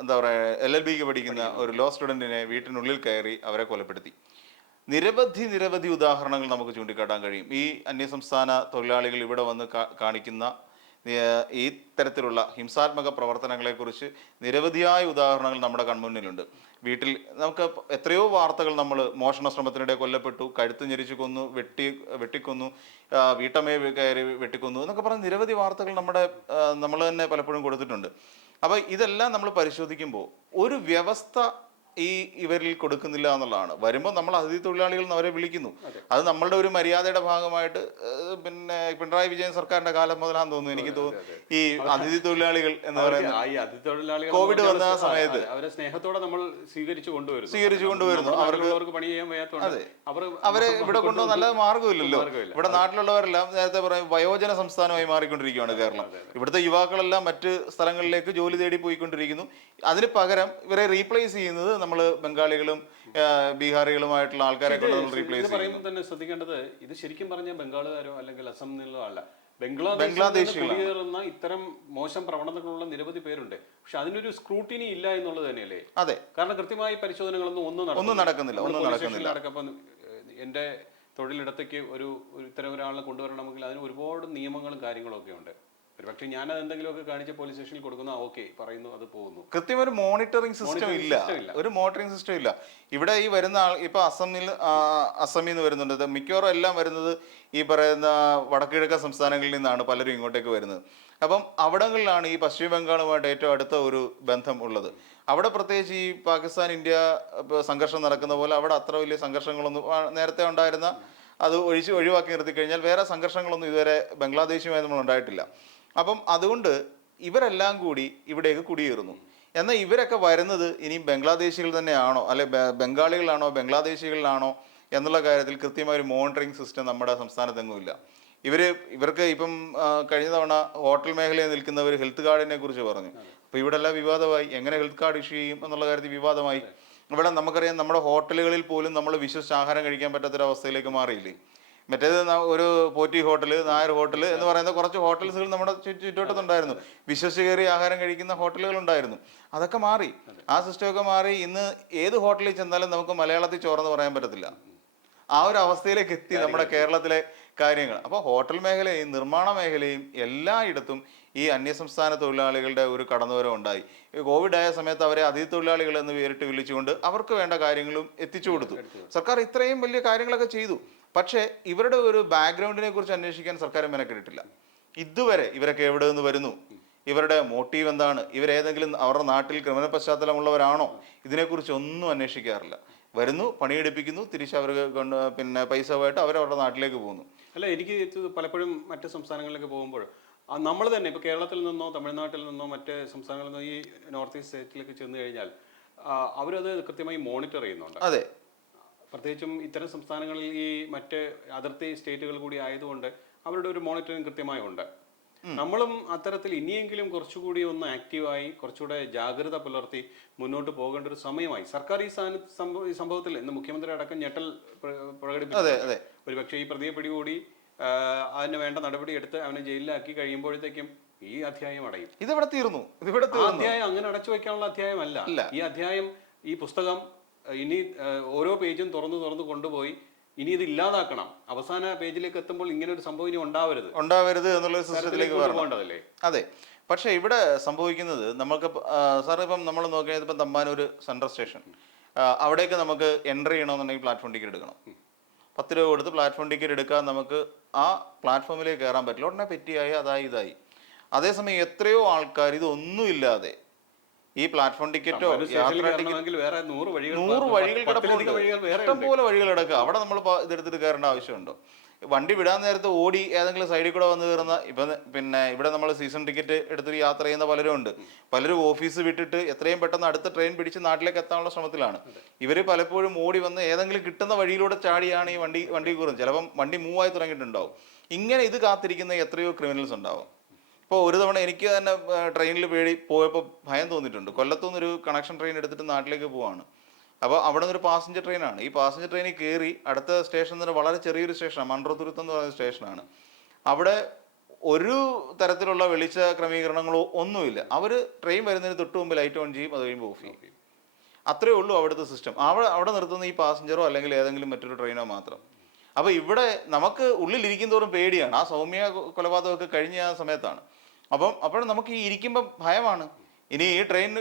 എന്താ പറയുക LLBക്ക് പഠിക്കുന്ന ഒരു ലോ സ്റ്റുഡൻറ്റിനെ വീട്ടിനുള്ളിൽ കയറി അവരെ കൊലപ്പെടുത്തി. നിരവധി ഉദാഹരണങ്ങൾ നമുക്ക് ചൂണ്ടിക്കാട്ടാൻ കഴിയും. ഈ അന്യസംസ്ഥാന തൊഴിലാളികൾ ഇവിടെ വന്ന് കാണിക്കുന്ന ഈ തരത്തിലുള്ള ഹിംസാത്മക പ്രവർത്തനങ്ങളെക്കുറിച്ച് നിരവധിയായ ഉദാഹരണങ്ങൾ നമ്മുടെ കൺമുന്നിലുണ്ട്. വീട്ടിൽ നമുക്ക് എത്രയോ വാർത്തകൾ നമ്മൾ മോഷണ ശ്രമത്തിനിടെ കൊല്ലപ്പെട്ടു, കഴുത്ത് ഞെരിച്ചു കൊന്നു, വെട്ടിക്കൊന്നു, വീട്ടമ്മയെ കയറി വെട്ടിക്കൊന്നു എന്നൊക്കെ പറഞ്ഞ് നിരവധി വാർത്തകൾ നമ്മൾ തന്നെ പലപ്പോഴും കൊടുത്തിട്ടുണ്ട്. അപ്പോൾ ഇതെല്ലാം നമ്മൾ പരിശോധിക്കുമ്പോൾ ഒരു വ്യവസ്ഥ ഇവരിൽ കൊടുക്കുന്നില്ല എന്നുള്ളതാണ്. വരുമ്പോൾ നമ്മൾ അതിഥി തൊഴിലാളികൾ അവരെ വിളിക്കുന്നു. അത് നമ്മളുടെ ഒരു മര്യാദയുടെ ഭാഗമായിട്ട് പിന്നെ പിണറായി വിജയൻ സർക്കാരിന്റെ കാലം മുതലാന്ന് തോന്നുന്നു. എനിക്ക് തോന്നുന്നു ഈ അതിഥി തൊഴിലാളികൾ എന്ന് പറയുന്നത് കോവിഡ് വന്ന സമയത്ത് അവരെ സ്നേഹത്തോടെ നമ്മൾ സ്വീകരിച്ചു കൊണ്ടുവരുന്നു. അവർക്ക് പണി ചെയ്യാൻ വയ്യാത്തതുകൊണ്ട് അവരെ ഇവിടെ കൊണ്ടുവന്ന് നല്ല മാർഗ്ഗമില്ലല്ലോ. ഇവിടെ നാട്ടിലുള്ളവരെല്ലാം നേരത്തെ പറയും വയോജന സംസ്ഥാനമായി മാറിക്കൊണ്ടിരിക്കുകയാണ് കേരളം. ഇവിടുത്തെ യുവാക്കളെല്ലാം മറ്റ് സ്ഥലങ്ങളിലേക്ക് ജോലി തേടി പോയിക്കൊണ്ടിരിക്കുന്നു. അതിന് പകരം ഇവരെ റീപ്ലേസ് ചെയ്യുന്നത് നമ്മൾ ബംഗാളികളും ബീഹാറികളുമായിട്ടുള്ള ആൾക്കാരെ കൊണ്ട് റീപ്ലേസ് ചെയ്യുമ്പോൾ തന്നെ ശ്രദ്ധിക്കേണ്ടത് ഇത് ശരിക്കും പറഞ്ഞാൽ ബംഗാളുകാരോ അല്ലെങ്കിൽ അസം നിന്നോ അല്ല, ബംഗ്ലാദേശിലുള്ള ഇത്തരം മോശം പ്രവണതകളുള്ള നിരവധി പേരുണ്ട്. പക്ഷെ അതിനൊരു സ്ക്രൂട്ടിനി ഇല്ല എന്നുള്ളത് തന്നെയല്ലേ? അതെ, കാരണം കൃത്യമായി പരിശോധനകളൊന്നും നടക്കുന്നില്ല. അപ്പം എന്റെ തൊഴിലിടത്തേക്ക് ഇത്തരം ഒരാളെ കൊണ്ടുവരണമെങ്കിൽ അതിന് ഒരുപാട് നിയമങ്ങളും കാര്യങ്ങളും ഒക്കെ ഉണ്ട്. പക്ഷെ ഞാൻ അതെന്തെങ്കിലുമൊക്കെ കാണിച്ച് പോലീസ് സ്റ്റേഷനിൽ കൊടുക്കുന്ന ഓക്കെ പറയുന്നു, അത് പോകുന്നു. കൃത്യം ഒരു മോണിറ്ററിംഗ് സിസ്റ്റം ഇല്ല. ഇവിടെ ഈ വരുന്ന ആൾ ഇപ്പൊ അസമിൽ നിന്ന് വരുന്നുണ്ട്. മിക്കവാറും എല്ലാം വരുന്നത് ഈ പറയുന്ന വടക്കുകിഴക്കൻ സംസ്ഥാനങ്ങളിൽ നിന്നാണ് പലരും ഇങ്ങോട്ടേക്ക് വരുന്നത്. അപ്പം അവിടങ്ങളിലാണ് ഈ പശ്ചിമ ബംഗാളുമായിട്ട് ഏറ്റവും അടുത്ത ഒരു ബന്ധം ഉള്ളത്. അവിടെ പ്രത്യേകിച്ച് ഈ പാകിസ്ഥാൻ ഇന്ത്യ സംഘർഷം നടക്കുന്ന പോലെ അവിടെ അത്ര വലിയ സംഘർഷങ്ങളൊന്നും നേരത്തെ ഉണ്ടായിരുന്ന അത് ഒഴിവാക്കി നിർത്തി കഴിഞ്ഞാൽ വേറെ സംഘർഷങ്ങളൊന്നും ഇതുവരെ ബംഗ്ലാദേശുമായി നമ്മൾ ഉണ്ടായിട്ടില്ല. അപ്പം അതുകൊണ്ട് ഇവരെല്ലാം കൂടി ഇവിടേക്ക് കുടിയേറുന്നു. എന്നാൽ ഇവരൊക്കെ വരുന്നത് ഇനി ബംഗ്ലാദേശികൾ തന്നെയാണോ അല്ലെ ബംഗാളികളാണോ ബംഗ്ലാദേശികളിലാണോ എന്നുള്ള കാര്യത്തിൽ കൃത്യമായ ഒരു മോണിറ്ററിംഗ് സിസ്റ്റം നമ്മുടെ സംസ്ഥാനത്തെങ്ങുമില്ല. ഇവർക്ക് ഇപ്പം കഴിഞ്ഞ തവണ ഹോട്ടൽ മേഖലയിൽ നിൽക്കുന്നവർ ഹെൽത്ത് കാർഡിനെ കുറിച്ച് പറഞ്ഞു. അപ്പോൾ ഇവിടെ എല്ലാം വിവാദമായി, എങ്ങനെ ഹെൽത്ത് കാർഡ് ഇഷ്യൂ ചെയ്യും എന്നുള്ള കാര്യത്തിൽ വിവാദമായി. ഇവിടെ നമുക്കറിയാം നമ്മുടെ ഹോട്ടലുകളിൽ പോലും നമ്മൾ വിശ്വസിച്ച് ആഹാരം കഴിക്കാൻ പറ്റാത്തൊരവസ്ഥയിലേക്ക് മാറിയില്ലേ. മറ്റേത് ഒരു പോറ്റി ഹോട്ടൽ, നായർ ഹോട്ടൽ എന്ന് പറയുന്ന കുറച്ച് ഹോട്ടൽസുകൾ നമ്മുടെ ചുറ്റോട്ടത്തുണ്ടായിരുന്നു. വിശ്വസിച്ച് കയറി ആഹാരം കഴിക്കുന്ന ഹോട്ടലുകൾ ഉണ്ടായിരുന്നു. അതൊക്കെ മാറി, ആ സിസ്റ്റമൊക്കെ മാറി. ഇന്ന് ഏത് ഹോട്ടലിൽ ചെന്നാലും നമുക്ക് മലയാളത്തിൽ ചോറെന്ന് പറയാൻ പറ്റത്തില്ല. ആ ഒരു അവസ്ഥയിലേക്ക് എത്തി നമ്മുടെ കേരളത്തിലെ കാര്യങ്ങൾ. അപ്പോൾ ഹോട്ടൽ മേഖലയും നിർമ്മാണ മേഖലയും എല്ലായിടത്തും ഈ അന്യസംസ്ഥാന തൊഴിലാളികളുടെ ഒരു കടന്നുവരവ് ഉണ്ടായി. കോവിഡ് ആയ സമയത്ത് അവരെ അതിഥി തൊഴിലാളികൾ എന്ന് പേരിട്ട് വിളിച്ചുകൊണ്ട് അവർക്ക് വേണ്ട കാര്യങ്ങളും എത്തിച്ചു കൊടുത്തു. സർക്കാർ ഇത്രയും വലിയ കാര്യങ്ങളൊക്കെ ചെയ്തു. പക്ഷേ ഇവരുടെ ഒരു ബാക്ക്ഗ്രൗണ്ടിനെ കുറിച്ച് അന്വേഷിക്കാൻ സർക്കാർ മെനക്കെട്ടിട്ടില്ല ഇതുവരെ. ഇവരൊക്കെ എവിടെ നിന്ന് വരുന്നു, ഇവരുടെ മോട്ടീവ് എന്താണ്, ഇവരേതെങ്കിലും അവരുടെ നാട്ടിൽ ക്രിമിനൽ പശ്ചാത്തലമുള്ളവരാണോ, ഇതിനെക്കുറിച്ച് ഒന്നും അന്വേഷിക്കാറില്ല. വരുന്നു, പണിയെടുപ്പിക്കുന്നു, തിരിച്ച് അവർക്ക് പിന്നെ പൈസയായിട്ട് അവരവരുടെ നാട്ടിലേക്ക് പോകുന്നു. അല്ല, എനിക്ക് പലപ്പോഴും മറ്റ് സംസ്ഥാനങ്ങളിലേക്ക് പോകുമ്പോൾ നമ്മൾ തന്നെ ഇപ്പോൾ കേരളത്തിൽ നിന്നോ തമിഴ്നാട്ടിൽ നിന്നോ മറ്റ് സംസ്ഥാനങ്ങളിൽ നിന്നോ ഈ നോർത്ത് ഈസ്റ്റ് സ്റ്റേറ്റിലേക്ക് ചെന്ന് കഴിഞ്ഞാൽ അവരത് കൃത്യമായി മോണിറ്റർ ചെയ്യുന്നുണ്ട്. അതെ, പ്രത്യേകിച്ചും ഇത്തരം സംസ്ഥാനങ്ങളിൽ ഈ മറ്റ് അതിർത്തി സ്റ്റേറ്റുകൾ കൂടി ആയതുകൊണ്ട് അവരുടെ ഒരു മോണിറ്ററിങ് കൃത്യമായി ഉണ്ട്. നമ്മളും അത്തരത്തിൽ ഇനിയെങ്കിലും കുറച്ചുകൂടി ഒന്ന് ആക്റ്റീവായി കുറച്ചുകൂടെ ജാഗ്രത പുലർത്തി മുന്നോട്ട് പോകേണ്ട ഒരു സമയമായി. സർക്കാർ ഈ സംഭവത്തിൽ ഇന്ന് മുഖ്യമന്ത്രി അടക്കം ഞെട്ടൽ പ്രകടിപ്പിച്ചു. ഒരുപക്ഷെ ഈ പ്രതിയെ പിടികൂടി അതിന് വേണ്ട നടപടി എടുത്ത് അവനെ ജയിലിലാക്കി കഴിയുമ്പോഴത്തേക്കും ഈ അധ്യായം അടയും. ഇതിവിടെ തീർന്നു. അധ്യായം അങ്ങനെ അടച്ചു വെക്കാനുള്ള അധ്യായമല്ല ഈ അധ്യായം. ഈ പുസ്തകം ഇനി ഓരോ പേജും തുറന്നു കൊണ്ടുപോയി ഇനി ഇത് ഇല്ലാതാക്കണം. അവസാന പേജിലേക്ക് എത്തുമ്പോൾ ഇങ്ങനെ ഒരു സംഭവം ഇനി ഉണ്ടാവരുത് എന്നുള്ള സിസ്റ്റത്തിലേക്ക് പോകേണ്ടതല്ലേ? അതെ. പക്ഷെ ഇവിടെ സംഭവിക്കുന്നത് നമുക്ക് സാർ ഇപ്പം നമ്മൾ നോക്കിയാൽ ഇപ്പം തമ്പാനൂർ സെൻട്രൽ സ്റ്റേഷൻ അവിടേക്ക് നമുക്ക് എൻട്രി ചെയ്യണമെന്നുണ്ടെങ്കിൽ പ്ലാറ്റ്ഫോം ടിക്കറ്റ് എടുക്കണം. 10 രൂപ കൊടുത്ത് പ്ലാറ്റ്ഫോം ടിക്കറ്റ് എടുക്കാൻ നമുക്ക് ആ പ്ലാറ്റ്ഫോമിലേക്ക് കയറാൻ പറ്റില്ല. ഉടനെ പെറ്റിയായി ഇതായി. അതേസമയം എത്രയോ ആൾക്കാർ ഇതൊന്നുമില്ലാതെ ഈ പ്ലാറ്റ്ഫോം ടിക്കറ്റോ യാത്രാ ടിക്കറ്റ് 100 വഴികൾ കിടപ്പുണ്ട്. ഇഷ്ടംപോലെ വഴികൾ കിടക്കുക. അവിടെ നമ്മൾ ഇതെടുത്തിട്ട് കയറേണ്ട ആവശ്യമുണ്ടോ? വണ്ടി വിടാൻ നേരത്തെ ഓടി ഏതെങ്കിലും സൈഡിൽ കൂടെ വന്ന് കയറുന്ന പിന്നെ ഇവിടെ നമ്മൾ സീസൺ ടിക്കറ്റ് എടുത്തിട്ട് യാത്ര ചെയ്യുന്ന പലരും ഉണ്ട്. പലരും ഓഫീസ് വിട്ടിട്ട് എത്രയും പെട്ടെന്ന് അടുത്ത ട്രെയിൻ പിടിച്ച് നാട്ടിലേക്ക് എത്താനുള്ള ശ്രമത്തിലാണ്. ഇവർ പലപ്പോഴും ഓടി വന്ന് ഏതെങ്കിലും കിട്ടുന്ന വഴിയിലൂടെ ചാടിയാണ് ഈ വണ്ടി കയറുന്നത്. ചിലപ്പം വണ്ടി മൂവായി തുടങ്ങിയിട്ടുണ്ടാവും. ഇങ്ങനെ ഇത് കാത്തിരിക്കുന്ന എത്രയോ ക്രിമിനൽസ് ഉണ്ടാവും. ഇപ്പോൾ ഒരു തവണ എനിക്ക് തന്നെ ട്രെയിനിൽ പോയപ്പോൾ ഭയം തോന്നിയിട്ടുണ്ട്. കൊല്ലത്തുനിന്നൊരു കണക്ഷൻ ട്രെയിൻ എടുത്തിട്ട് നാട്ടിലേക്ക് പോവാണ്. അപ്പോൾ അവിടെ നിന്നൊരു പാസഞ്ചർ ട്രെയിനാണ്. ഈ പാസഞ്ചർ ട്രെയിനിൽ കയറി അടുത്ത സ്റ്റേഷൻ തന്നെ വളരെ ചെറിയൊരു സ്റ്റേഷനാണ്, മൺട്രോത്തുരുത്ത് എന്ന് പറയുന്ന സ്റ്റേഷനാണ്. അവിടെ ഒരു തരത്തിലുള്ള വെളിച്ച ക്രമീകരണങ്ങളോ ഒന്നുമില്ല. അവർ ട്രെയിൻ വരുന്നതിന് തൊട്ട് മുമ്പ് ലൈറ്റ് ഓൺ ചെയ്യും, അത് കഴിയുമ്പോൾ ഓഫ് ചെയ്യും. അത്രേ ഉള്ളൂ അവിടുത്തെ സിസ്റ്റം. അവിടെ നിർത്തുന്ന ഈ പാസഞ്ചറോ അല്ലെങ്കിൽ ഏതെങ്കിലും മറ്റൊരു ട്രെയിനോ മാത്രം. അപ്പോൾ ഇവിടെ നമുക്ക് ഉള്ളിലിരിക്കും തോറും പേടിയാണ്. ആ സൗമ്യ കൊലപാതകമൊക്കെ കഴിഞ്ഞ ആ സമയത്താണ്. അപ്പോൾ നമുക്ക് ഈ ഇരിക്കുമ്പോൾ ഭയമാണ്. ഇനി ഈ ട്രെയിൻ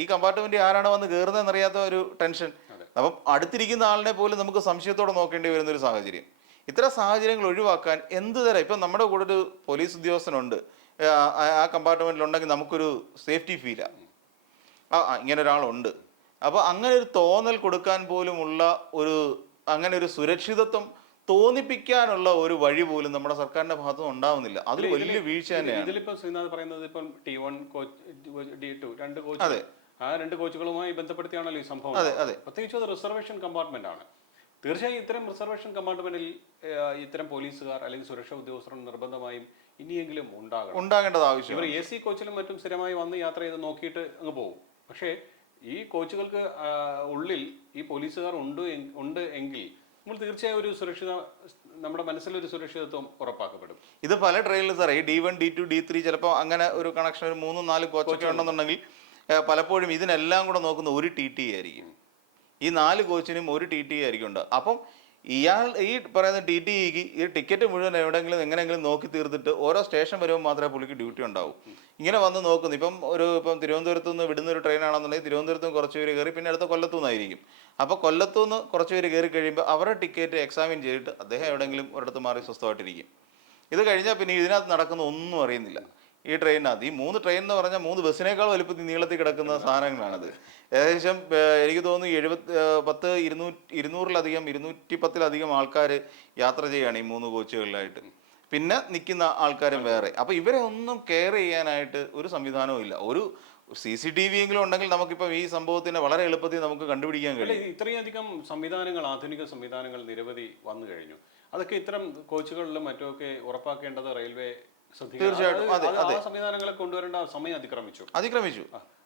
ഈ കമ്പാർട്ട്മെന്റ് ആരാണ് വന്ന് കയറുന്നതെന്ന് അറിയാത്ത ഒരു ടെൻഷൻ. അപ്പം അടുത്തിരിക്കുന്ന ആളിനെ പോലും നമുക്ക് സംശയത്തോടെ നോക്കേണ്ടി വരുന്ന ഒരു സാഹചര്യം. ഇത്തരം സാഹചര്യങ്ങൾ ഒഴിവാക്കാൻ എന്ത് തരം, ഇപ്പം നമ്മുടെ കൂടെ ഒരു പോലീസ് ഉദ്യോഗസ്ഥനുണ്ട്, ആ കമ്പാർട്ട്മെന്റിലുണ്ടെങ്കിൽ നമുക്കൊരു സേഫ്റ്റി ഫീലാണ്. ഇങ്ങനെ ഒരാളുണ്ട്. അപ്പോൾ അങ്ങനെ ഒരു തോന്നൽ കൊടുക്കാൻ പോലുമുള്ള അങ്ങനെ ഒരു സുരക്ഷിതത്വം തോന്നിപ്പിക്കാനുള്ള ഒരു വഴി പോലും നമ്മുടെ സർക്കാരിന്റെ ഭാഗത്തുനിന്ന് ഉണ്ടാവുന്നില്ല. അതൊരു വലിയ വീഴ്ച തന്നെയാണ്. ഇതിലിപ്പോ ശ്രീനാഥ് പറയുന്നത് ഇപ്പം T1 D2 രണ്ട് കോച്ച്, ആ രണ്ട് കോച്ചുകളുമായി ബന്ധപ്പെടുത്തിയാണല്ലോ ഈ സംഭവം. പ്രത്യേകിച്ച് അത് റിസർവേഷൻ കമ്പാർട്ട്മെന്റ് ആണ്. തീർച്ചയായും ഇത്തരം റിസർവേഷൻ കമ്പാർട്ട്മെന്റിൽ ഇത്തരം പോലീസുകാർ അല്ലെങ്കിൽ സുരക്ഷാ ഉദ്യോഗസ്ഥർ നിർബന്ധമായും ഇനിയെങ്കിലും ഉണ്ടാകേണ്ടത് ആവശ്യം. ഇവർ AC കോച്ചിലും മറ്റും സ്ഥിരമായി വന്ന് യാത്ര ചെയ്ത് നോക്കിയിട്ട് അങ്ങ് പോകും. പക്ഷേ ഈ കോച്ചുകൾക്ക് ഉള്ളിൽ ഈ പോലീസുകാർ ഉണ്ട് എങ്കിൽ നമ്മൾ തീർച്ചയായും ഒരു സുരക്ഷിത, നമ്മുടെ മനസ്സിലൊരു സുരക്ഷിതത്വം ഉറപ്പാക്കപ്പെടും. ഇത് പല ട്രെയിനിലും സാറേ ഈ D1 D2 D3 ചിലപ്പോൾ അങ്ങനെ ഒരു കണക്ഷൻ ഒരു 3-4 കോച്ചൊക്കെ ഉണ്ടെന്നുണ്ടെങ്കിൽ പലപ്പോഴും ഇതിനെല്ലാം കൂടെ നോക്കുന്ന ഒരു TT ആയിരിക്കും. ഈ 4 കോച്ചിനും ഒരു TT ആയിരിക്കും ഉണ്ട്. അപ്പം ഈ പറയുന്ന TTക്ക് ഈ ടിക്കറ്റ് മുഴുവൻ എവിടെയെങ്കിലും എങ്ങനെയെങ്കിലും നോക്കി തീർത്തിട്ട് ഓരോ സ്റ്റേഷൻ വരുമ്പോൾ മാത്രമേ പുള്ളിക്ക് ഡ്യൂട്ടി ഉണ്ടാവും. ഇങ്ങനെ വന്ന് നോക്കുന്നു. ഇപ്പം തിരുവനന്തപുരത്ത് നിന്ന് വിടുന്ന ഒരു ട്രെയിനാണെന്നുണ്ടെങ്കിൽ തിരുവനന്തപുരത്ത് നിന്ന് കുറച്ച് പേര് കയറി, പിന്നെ അടുത്ത കൊല്ലത്തു നിന്നായിരിക്കും. അപ്പോൾ കൊല്ലത്തു നിന്ന് കുറച്ച് പേര് കയറി കഴിയുമ്പോൾ അവരുടെ ടിക്കറ്റ് എക്സാമിൻ ചെയ്തിട്ട് അദ്ദേഹം എവിടെയെങ്കിലും ഒരിടത്ത് മാറി സ്വസ്ഥമായിട്ടിരിക്കും. ഇത് കഴിഞ്ഞാൽ പിന്നെ ഇതിനകത്ത് നടക്കുന്ന ഒന്നും അറിയുന്നില്ല. ഈ ട്രെയിനകത്ത് ഈ 3 ട്രെയിൻ എന്ന് പറഞ്ഞാൽ 3 ബസ്സിനേക്കാൾ വലുപ്പത്തിൽ നീളത്തിൽ കിടക്കുന്ന സാധനങ്ങളാണത്. ഏകദേശം എനിക്ക് തോന്നുന്നു 210-210 ആൾക്കാർ യാത്ര ചെയ്യുകയാണ് ഈ 3 കോച്ചുകളിലായിട്ട്. പിന്നെ നിൽക്കുന്ന ആൾക്കാരും വേറെ. അപ്പോൾ ഇവരെ ഒന്നും കെയർ ചെയ്യാനായിട്ട് ഒരു സംവിധാനവും ഇല്ല. ഒരു CCTV എങ്കിലും ഉണ്ടെങ്കിൽ നമുക്കിപ്പം ഈ സംഭവത്തിന് വളരെ എളുപ്പത്തിൽ നമുക്ക് കണ്ടുപിടിക്കാൻ കഴിയും. ഇത്രയധികം സംവിധാനങ്ങൾ, ആധുനിക സംവിധാനങ്ങൾ നിരവധി വന്നു കഴിഞ്ഞു. അതൊക്കെ ഇത്തരം കോച്ചുകളിലും മറ്റുമൊക്കെ ഉറപ്പാക്കേണ്ടത് റെയിൽവേ തീർച്ചയായിട്ടും സംവിധാനങ്ങളെ കൊണ്ടുവരേണ്ട സമയം അതിക്രമിച്ചു.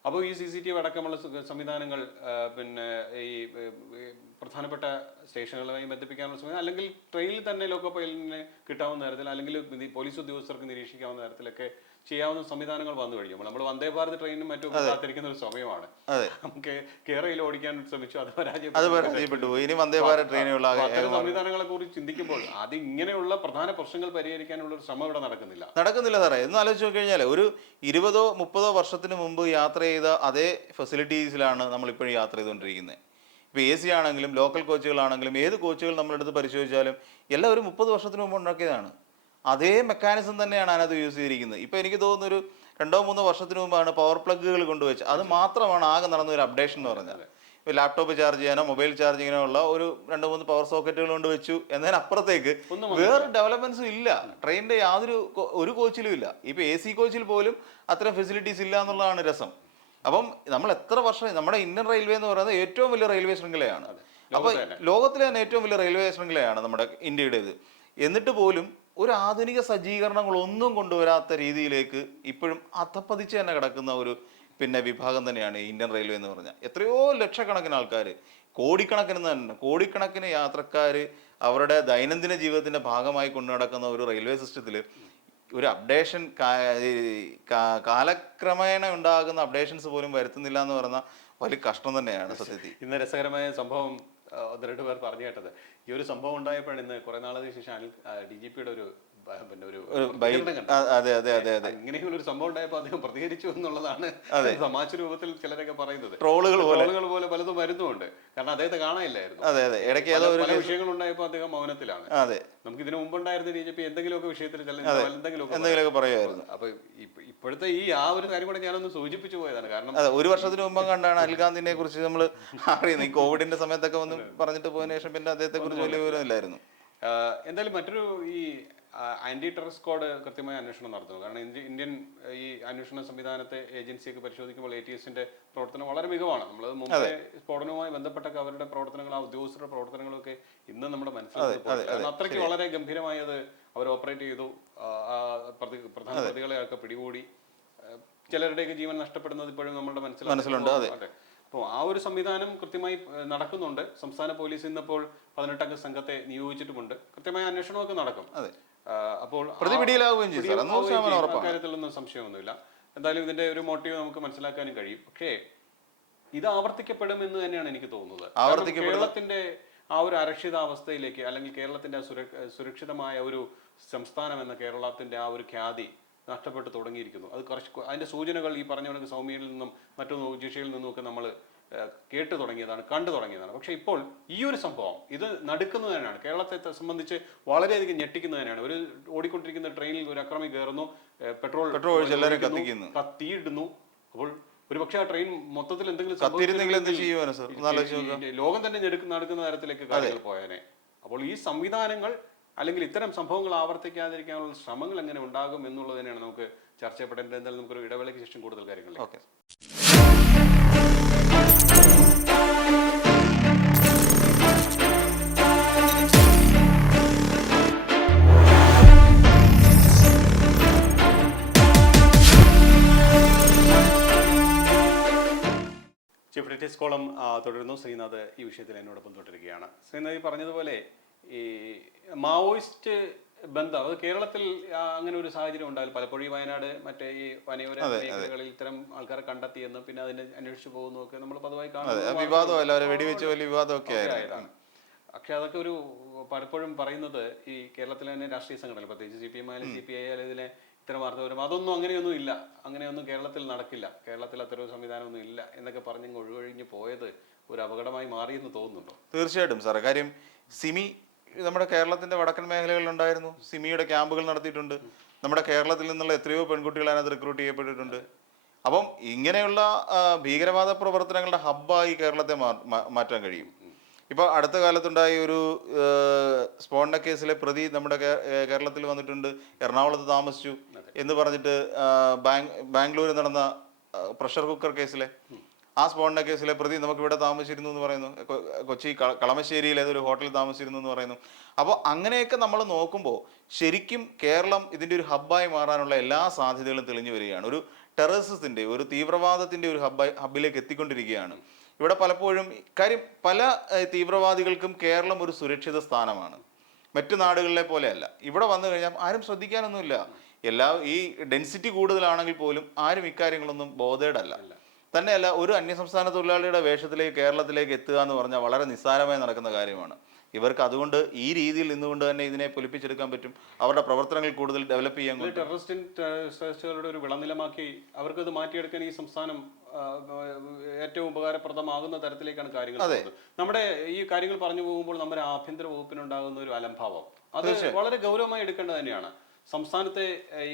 അപ്പോൾ ഈ CCTV അടക്കമുള്ള സംവിധാനങ്ങൾ പിന്നെ ഈ പ്രധാനപ്പെട്ട സ്റ്റേഷനുകളുമായി ബന്ധിപ്പിക്കാനുള്ള സമയം, അല്ലെങ്കിൽ ട്രെയിനിൽ തന്നെ ലോക്കോ പൈലറ്റിനെ കിട്ടാവുന്ന തരത്തിൽ, അല്ലെങ്കിൽ പോലീസ് ഉദ്യോഗസ്ഥർക്ക് നിരീക്ഷിക്കാവുന്ന തരത്തിലൊക്കെ ചെയ്യാവുന്ന സംവിധാനങ്ങൾ വന്നു കഴിഞ്ഞു. നമ്മൾ വന്ദേ ഭാരത് ട്രെയിനും മറ്റും കാത്തിരിക്കുന്ന ഒരു സമയമാണ്. നമുക്ക് കേരളയിൽ ഓടിക്കാൻ ശ്രമിച്ചു, അത് പരാജയപ്പെട്ടു. ഇനി വന്ദേ ഭാരത് ട്രെയിനുള്ള സംവിധാനങ്ങളെ കുറിച്ച് ചിന്തിക്കുമ്പോൾ അത് ഇങ്ങനെയുള്ള പ്രധാന പ്രശ്നങ്ങൾ പരിഹരിക്കാനുള്ള ഒരു ശ്രമം ഇവിടെ നടക്കുന്നില്ല സാറേ. എന്ന് ആലോചിച്ച് നോക്കി കഴിഞ്ഞാൽ ഒരു 20-30 വർഷത്തിന് മുമ്പ് യാത്ര ചെയ്ത അതേ ഫെസിലിറ്റീസിലാണ് നമ്മളിപ്പോഴും യാത്ര ചെയ്തുകൊണ്ടിരിക്കുന്നത്. ഇപ്പോൾ AC ആണെങ്കിലും ലോക്കൽ കോച്ചുകളാണെങ്കിലും ഏത് കോച്ചുകൾ നമ്മളെടുത്ത് പരിശോധിച്ചാലും എല്ലാം ഒരു 30 വർഷത്തിന് മുമ്പ് ഉണ്ടാക്കിയതാണ്. അതേ മെക്കാനിസം തന്നെയാണ് അതിനകത്ത് യൂസ് ചെയ്തിരിക്കുന്നത്. ഇപ്പോൾ എനിക്ക് തോന്നുന്നു ഒരു 2-3 വർഷത്തിന് മുമ്പാണ് പവർ പ്ലഗുകൾ കൊണ്ടുവച്ച്. അത് മാത്രമാണ് ആകെ നടന്ന ഒരു അപ്ഡേഷൻ എന്ന് പറഞ്ഞാൽ. ഇപ്പോൾ ലാപ്ടോപ്പ് ചാർജ് ചെയ്യാനോ മൊബൈൽ ചാർജിങ്ങിനോ ഉള്ള ഒരു 2-3 പവർ സോക്കറ്റുകൾ കൊണ്ട് വെച്ചു എന്നതിനപ്പുറത്തേക്ക് വേറെ ഡെവലപ്മെന്റ്സും ഇല്ല. ട്രെയിനിന്റെ ഒരു കോച്ചിലും ഇല്ല. ഇപ്പോൾ AC കോച്ചിൽ പോലും അത്തരം ഫെസിലിറ്റീസ് ഇല്ല എന്നുള്ളതാണ് രസം. അപ്പം നമ്മൾ എത്ര വർഷം, നമ്മുടെ ഇന്ത്യൻ റെയിൽവേ എന്ന് പറയുന്നത് ഏറ്റവും വലിയ റെയിൽവേ ശൃംഖലയാണ്. അപ്പോൾ ലോകത്തിലെ തന്നെ ഏറ്റവും വലിയ റെയിൽവേ ശൃംഖലയാണ് നമ്മുടെ ഇന്ത്യയുടേത്. എന്നിട്ട് പോലും ഒരു ആധുനിക സജ്ജീകരണങ്ങളൊന്നും കൊണ്ടുവരാത്ത രീതിയിലേക്ക് ഇപ്പോഴും അധപ്പതിച്ച് തന്നെ കിടക്കുന്ന ഒരു വിഭാഗം തന്നെയാണ് ഇന്ത്യൻ റെയിൽവേ എന്ന് പറഞ്ഞാൽ. എത്രയോ ലക്ഷക്കണക്കിന് ആൾക്കാർ, കോടിക്കണക്കിന് യാത്രക്കാർ അവരുടെ ദൈനംദിന ജീവിതത്തിന്റെ ഭാഗമായി കൊണ്ടു നടക്കുന്ന ഒരു റെയിൽവേ സിസ്റ്റത്തിൽ ഒരു അപ്ഡേഷൻ, കാലക്രമേണ ഉണ്ടാകുന്ന അപ്ഡേഷൻസ് പോലും വരുത്തുന്നില്ല എന്ന് പറഞ്ഞാൽ വലിയ കഷ്ടം തന്നെയാണ് സത്യത്തിൽ. ഇന്ന് രസകരമായ സംഭവം 1-2 പേർ പറഞ്ഞു കേട്ടത്. ഈ ഒരു സംഭവം ഉണ്ടായപ്പോഴാണ് ഇന്ന് കുറെ നാളതിന് ശേഷം DGPയുടെ ഒരു ഇങ്ങനെയുള്ള ഒരു സംഭവം ഉണ്ടായപ്പോൾ അദ്ദേഹം പ്രതികരിച്ചു എന്നുള്ളതാണ് തമാശ രൂപത്തിൽ ചിലരൊക്കെ പറയുന്നത്. ട്രോളുകൾ പോലെ പലതും വരുന്നുണ്ട്. കാരണം അദ്ദേഹത്തെ കാണാനില്ലായിരുന്നു. പല വിഷയങ്ങൾ ഉണ്ടായപ്പോൾ അദ്ദേഹം മൗനത്തിലാണ്. നമുക്ക് ഇതിനു മുമ്പുണ്ടായിരുന്ന DGP എന്തെങ്കിലുമൊക്കെ വിഷയത്തിൽ എന്തെങ്കിലുമൊക്കെ പറയുമായിരുന്നു. അപ്പൊ ഇപ്പോഴത്തെ ഒരു കാര്യം കൂടെ ഞാനൊന്ന് സൂചിപ്പിച്ചു പോയതാണ്. കാരണം ഒരു വർഷത്തിന് മുമ്പ് കണ്ടാണ് അനിൽകാന്തിനെ കുറിച്ച് നമ്മൾ അറിയുന്നത്. ഈ കോവിഡിന്റെ സമയത്തൊക്കെ വന്ന് പറഞ്ഞിട്ട് പോയതിനു ശേഷം പിന്നെ അദ്ദേഹത്തെ കുറിച്ച് വലിയ വിവരമില്ലായിരുന്നു. എന്തായാലും മറ്റൊരു ഈ ആന്റി ടെറർ സ്ക്വാഡ് കൃത്യമായ അന്വേഷണം നടത്തുന്നു. കാരണം ഇന്ത്യൻ ഈ അന്വേഷണ സംവിധാനത്തെ ഏജൻസിയൊക്കെ പരിശോധിക്കുമ്പോൾ ATSന്റെ പ്രവർത്തനം വളരെ മികവാണ്. നമ്മൾ മുമ്പേ സ്ഫോടനവുമായി ബന്ധപ്പെട്ടൊക്കെ അവരുടെ പ്രവർത്തനങ്ങൾ, ആ ഉദ്യോഗസ്ഥരുടെ പ്രവർത്തനങ്ങളൊക്കെ ഇന്ന് നമ്മുടെ മനസ്സിലാക്കി. അത്രയ്ക്ക് വളരെ ഗംഭീരമായി അത് അവർ ഓപ്പറേറ്റ് ചെയ്തു. പ്രധാന പ്രതികളെയൊക്കെ പിടികൂടി. ചിലരുടെയൊക്കെ ജീവൻ നഷ്ടപ്പെടുന്നത് ഇപ്പോഴും നമ്മുടെ മനസ്സിലുണ്ട്. അതെ. അപ്പോൾ ആ ഒരു സംവിധാനം കൃത്യമായി നടക്കുന്നുണ്ട്. സംസ്ഥാന പോലീസ് ഇന്നിപ്പോൾ 18 അംഗ സംഘത്തെ നിയോഗിച്ചിട്ടുമുണ്ട്. കൃത്യമായ അന്വേഷണമൊക്കെ നടക്കും. അപ്പോൾ കാര്യത്തിലൊന്നും സംശയമൊന്നുമില്ല. എന്തായാലും ഇതിന്റെ ഒരു മോട്ടീവ് നമുക്ക് മനസ്സിലാക്കാനും കഴിയും. പക്ഷേ ഇത് ആവർത്തിക്കപ്പെടും എന്ന് തന്നെയാണ് എനിക്ക് തോന്നുന്നത്. കേരളത്തിന്റെ ആ ഒരു അരക്ഷിതാവസ്ഥയിലേക്ക്, അല്ലെങ്കിൽ കേരളത്തിന്റെ സുരക്ഷിതമായ ഒരു സംസ്ഥാനം എന്ന കേരളത്തിന്റെ ആ ഒരു ഖ്യാതി നഷ്ടപ്പെട്ടു തുടങ്ങിയിരിക്കുന്നു. അത് അതിന്റെ സൂചനകൾ ഈ പറഞ്ഞ കണക്ക് സൗമ്യയിൽ നിന്നും മറ്റൊന്ന് ജിഷയിൽ നിന്നും ഒക്കെ നമ്മൾ കേട്ടു തുടങ്ങിയതാണ്, കണ്ടു തുടങ്ങിയതാണ്. പക്ഷെ ഇപ്പോൾ ഈ ഒരു സംഭവം ഇത് നടുക്കുന്നതിനാണ്, കേരളത്തെ സംബന്ധിച്ച് വളരെയധികം ഞെട്ടിക്കുന്നതിനാണ്. ഒരു ഓടിക്കൊണ്ടിരിക്കുന്ന ട്രെയിനിൽ ഒരു അക്രമി കയറുന്നു, പെട്രോൾ കത്തിയിടുന്നു. അപ്പോൾ ഒരുപക്ഷെ ആ ട്രെയിൻ മൊത്തത്തിൽ എന്തെങ്കിലും ലോകം തന്നെ നടക്കുന്ന തരത്തിലേക്ക് കാര്യങ്ങൾ പോയേനെ. അപ്പോൾ ഈ സംവിധാനങ്ങൾ അല്ലെങ്കിൽ ഇത്തരം സംഭവങ്ങൾ ആവർത്തിക്കാതിരിക്കാനുള്ള ശ്രമങ്ങൾ എങ്ങനെ ഉണ്ടാകും എന്നുള്ളത് തന്നെയാണ് നമുക്ക് ചർച്ച ചെയ്യപ്പെടേണ്ടത്. എന്തായാലും നമുക്കൊരു ഇടവേളയ്ക്ക് ശേഷം കൂടുതൽ കാര്യങ്ങൾ. ചീഫ് എഡിറ്റേഴ്സ് കോളം തുടരുന്നു. ശ്രീനാഥ് ഈ വിഷയത്തിൽ എന്നോടൊപ്പം തുടരുകയാണ്. ശ്രീനാഥ് പറഞ്ഞതുപോലെ ഈ മാവോയിസ്റ്റ് ബന്ധം അത് കേരളത്തിൽ അങ്ങനെ ഒരു സാഹചര്യം ഉണ്ടായാൽ പലപ്പോഴും വയനാട് മറ്റേ ഈ വനയോര മേഖലകളിൽ ഇത്തരം ആൾക്കാരെ കണ്ടെത്തിയെന്ന് പിന്നെ അതിനെ അന്വേഷിച്ചു പോകുന്നതൊക്കെ നമ്മൾ പതിവായി കാണുന്നതാണ്. പക്ഷെ അതൊക്കെ ഒരു പലപ്പോഴും പറയുന്നത് ഈ കേരളത്തിലെ തന്നെ രാഷ്ട്രീയ സംഘടന, പ്രത്യേകിച്ച് CPM ആയാലും CPI ആയാലും ഇതിനെ ഇത്തരം വാർത്ത വരും. അതൊന്നും അങ്ങനെയൊന്നും ഇല്ല, അങ്ങനെയൊന്നും കേരളത്തിൽ നടക്കില്ല, കേരളത്തിൽ അത്തരം സംവിധാനമൊന്നും ഇല്ല എന്നൊക്കെ പറഞ്ഞ് ഒഴിഞ്ഞു പോയത് ഒരു അപകടമായി മാറിയെന്ന് തോന്നുന്നുണ്ടോ? തീർച്ചയായിട്ടും സാറേ. കാര്യം സിമി നമ്മുടെ കേരളത്തിന്റെ വടക്കൻ മേഖലകളിൽ ഉണ്ടായിരുന്നു. സിമിയുടെ ക്യാമ്പുകൾ നടത്തിയിട്ടുണ്ട്. നമ്മുടെ കേരളത്തിൽ നിന്നുള്ള എത്രയോ പെൺകുട്ടികൾ അതിനകത്ത് റിക്രൂട്ട് ചെയ്യപ്പെട്ടിട്ടുണ്ട്. അപ്പം ഇങ്ങനെയുള്ള ഭീകരവാദ പ്രവർത്തനങ്ങളുടെ ഹബ്ബായി കേരളത്തെ മാറ്റാൻ കഴിയും. ഇപ്പൊ അടുത്ത കാലത്തുണ്ടായ ഒരു സ്ഫോടന കേസിലെ പ്രതി നമ്മുടെ കേരളത്തിൽ വന്നിട്ടുണ്ട്, എറണാകുളത്ത് താമസിച്ചു എന്ന് പറഞ്ഞിട്ട് ബാംഗ്ലൂരിൽ നടന്ന പ്രഷർ കുക്കർ കേസിലെ ആ സ്ഫോടന കേസിലെ പ്രതി നമുക്ക് ഇവിടെ താമസിച്ചിരുന്നു എന്ന് പറയുന്നു. കൊച്ചി കളമശ്ശേരിയിൽ ഏതൊരു ഹോട്ടലിൽ താമസിച്ചിരുന്നു എന്ന് പറയുന്നു. അപ്പോൾ അങ്ങനെയൊക്കെ നമ്മൾ നോക്കുമ്പോൾ ശരിക്കും കേരളം ഇതിൻ്റെ ഒരു ഹബ്ബായി മാറാനുള്ള എല്ലാ സാധ്യതകളും തെളിഞ്ഞു വരികയാണ്. ഒരു ടെററിസത്തിന്റെ, ഒരു തീവ്രവാദത്തിന്റെ ഒരു ഹബ്ബിലേക്ക് എത്തിക്കൊണ്ടിരിക്കുകയാണ്. ഇവിടെ പലപ്പോഴും കാര്യം പല തീവ്രവാദികൾക്കും കേരളം ഒരു സുരക്ഷിത സ്ഥാനമാണ്, മറ്റു നാടുകളിലെ പോലെയല്ല. ഇവിടെ വന്നു കഴിഞ്ഞാൽ ആരും ശ്രദ്ധിക്കാനൊന്നുമില്ല. ഈ ഡെൻസിറ്റി കൂടുതലാണെങ്കിൽ പോലും ആരും ഇക്കാര്യങ്ങളൊന്നും ബോധേഡല്ല. തന്നെയല്ല, ഒരു അന്യസംസ്ഥാന തൊഴിലാളിയുടെ വേഷത്തിലേക്ക് കേരളത്തിലേക്ക് എത്തുക എന്ന് പറഞ്ഞാൽ വളരെ നിസ്സാരമായി നടക്കുന്ന കാര്യമാണ്. ഇവർക്ക് അതുകൊണ്ട് ഈ രീതിയിൽ നിന്നുകൊണ്ട് തന്നെ ഇതിനെ പൊലിപ്പിച്ചെടുക്കാൻ പറ്റും. അവരുടെ പ്രവർത്തനങ്ങൾ കൂടുതൽ ഡെവലപ്പ് ചെയ്യാൻ ടെററിസ്റ്റുകളുടെ ഒരു വിളനിലമാക്കി അവർക്കത് മാറ്റിയെടുക്കാൻ ഈ സംസ്ഥാനം ഏറ്റവും ഉപകാരപ്രദമാകുന്ന തരത്തിലേക്കാണ് കാര്യങ്ങൾ. നമ്മുടെ ഈ കാര്യങ്ങൾ പറഞ്ഞു പോകുമ്പോൾ നമ്മുടെ ആഭ്യന്തര വകുപ്പിനുണ്ടാകുന്ന ഒരു അലംഭാവം അത് വളരെ ഗൗരവമായി എടുക്കേണ്ടത് തന്നെയാണ്. സംസ്ഥാനത്തെ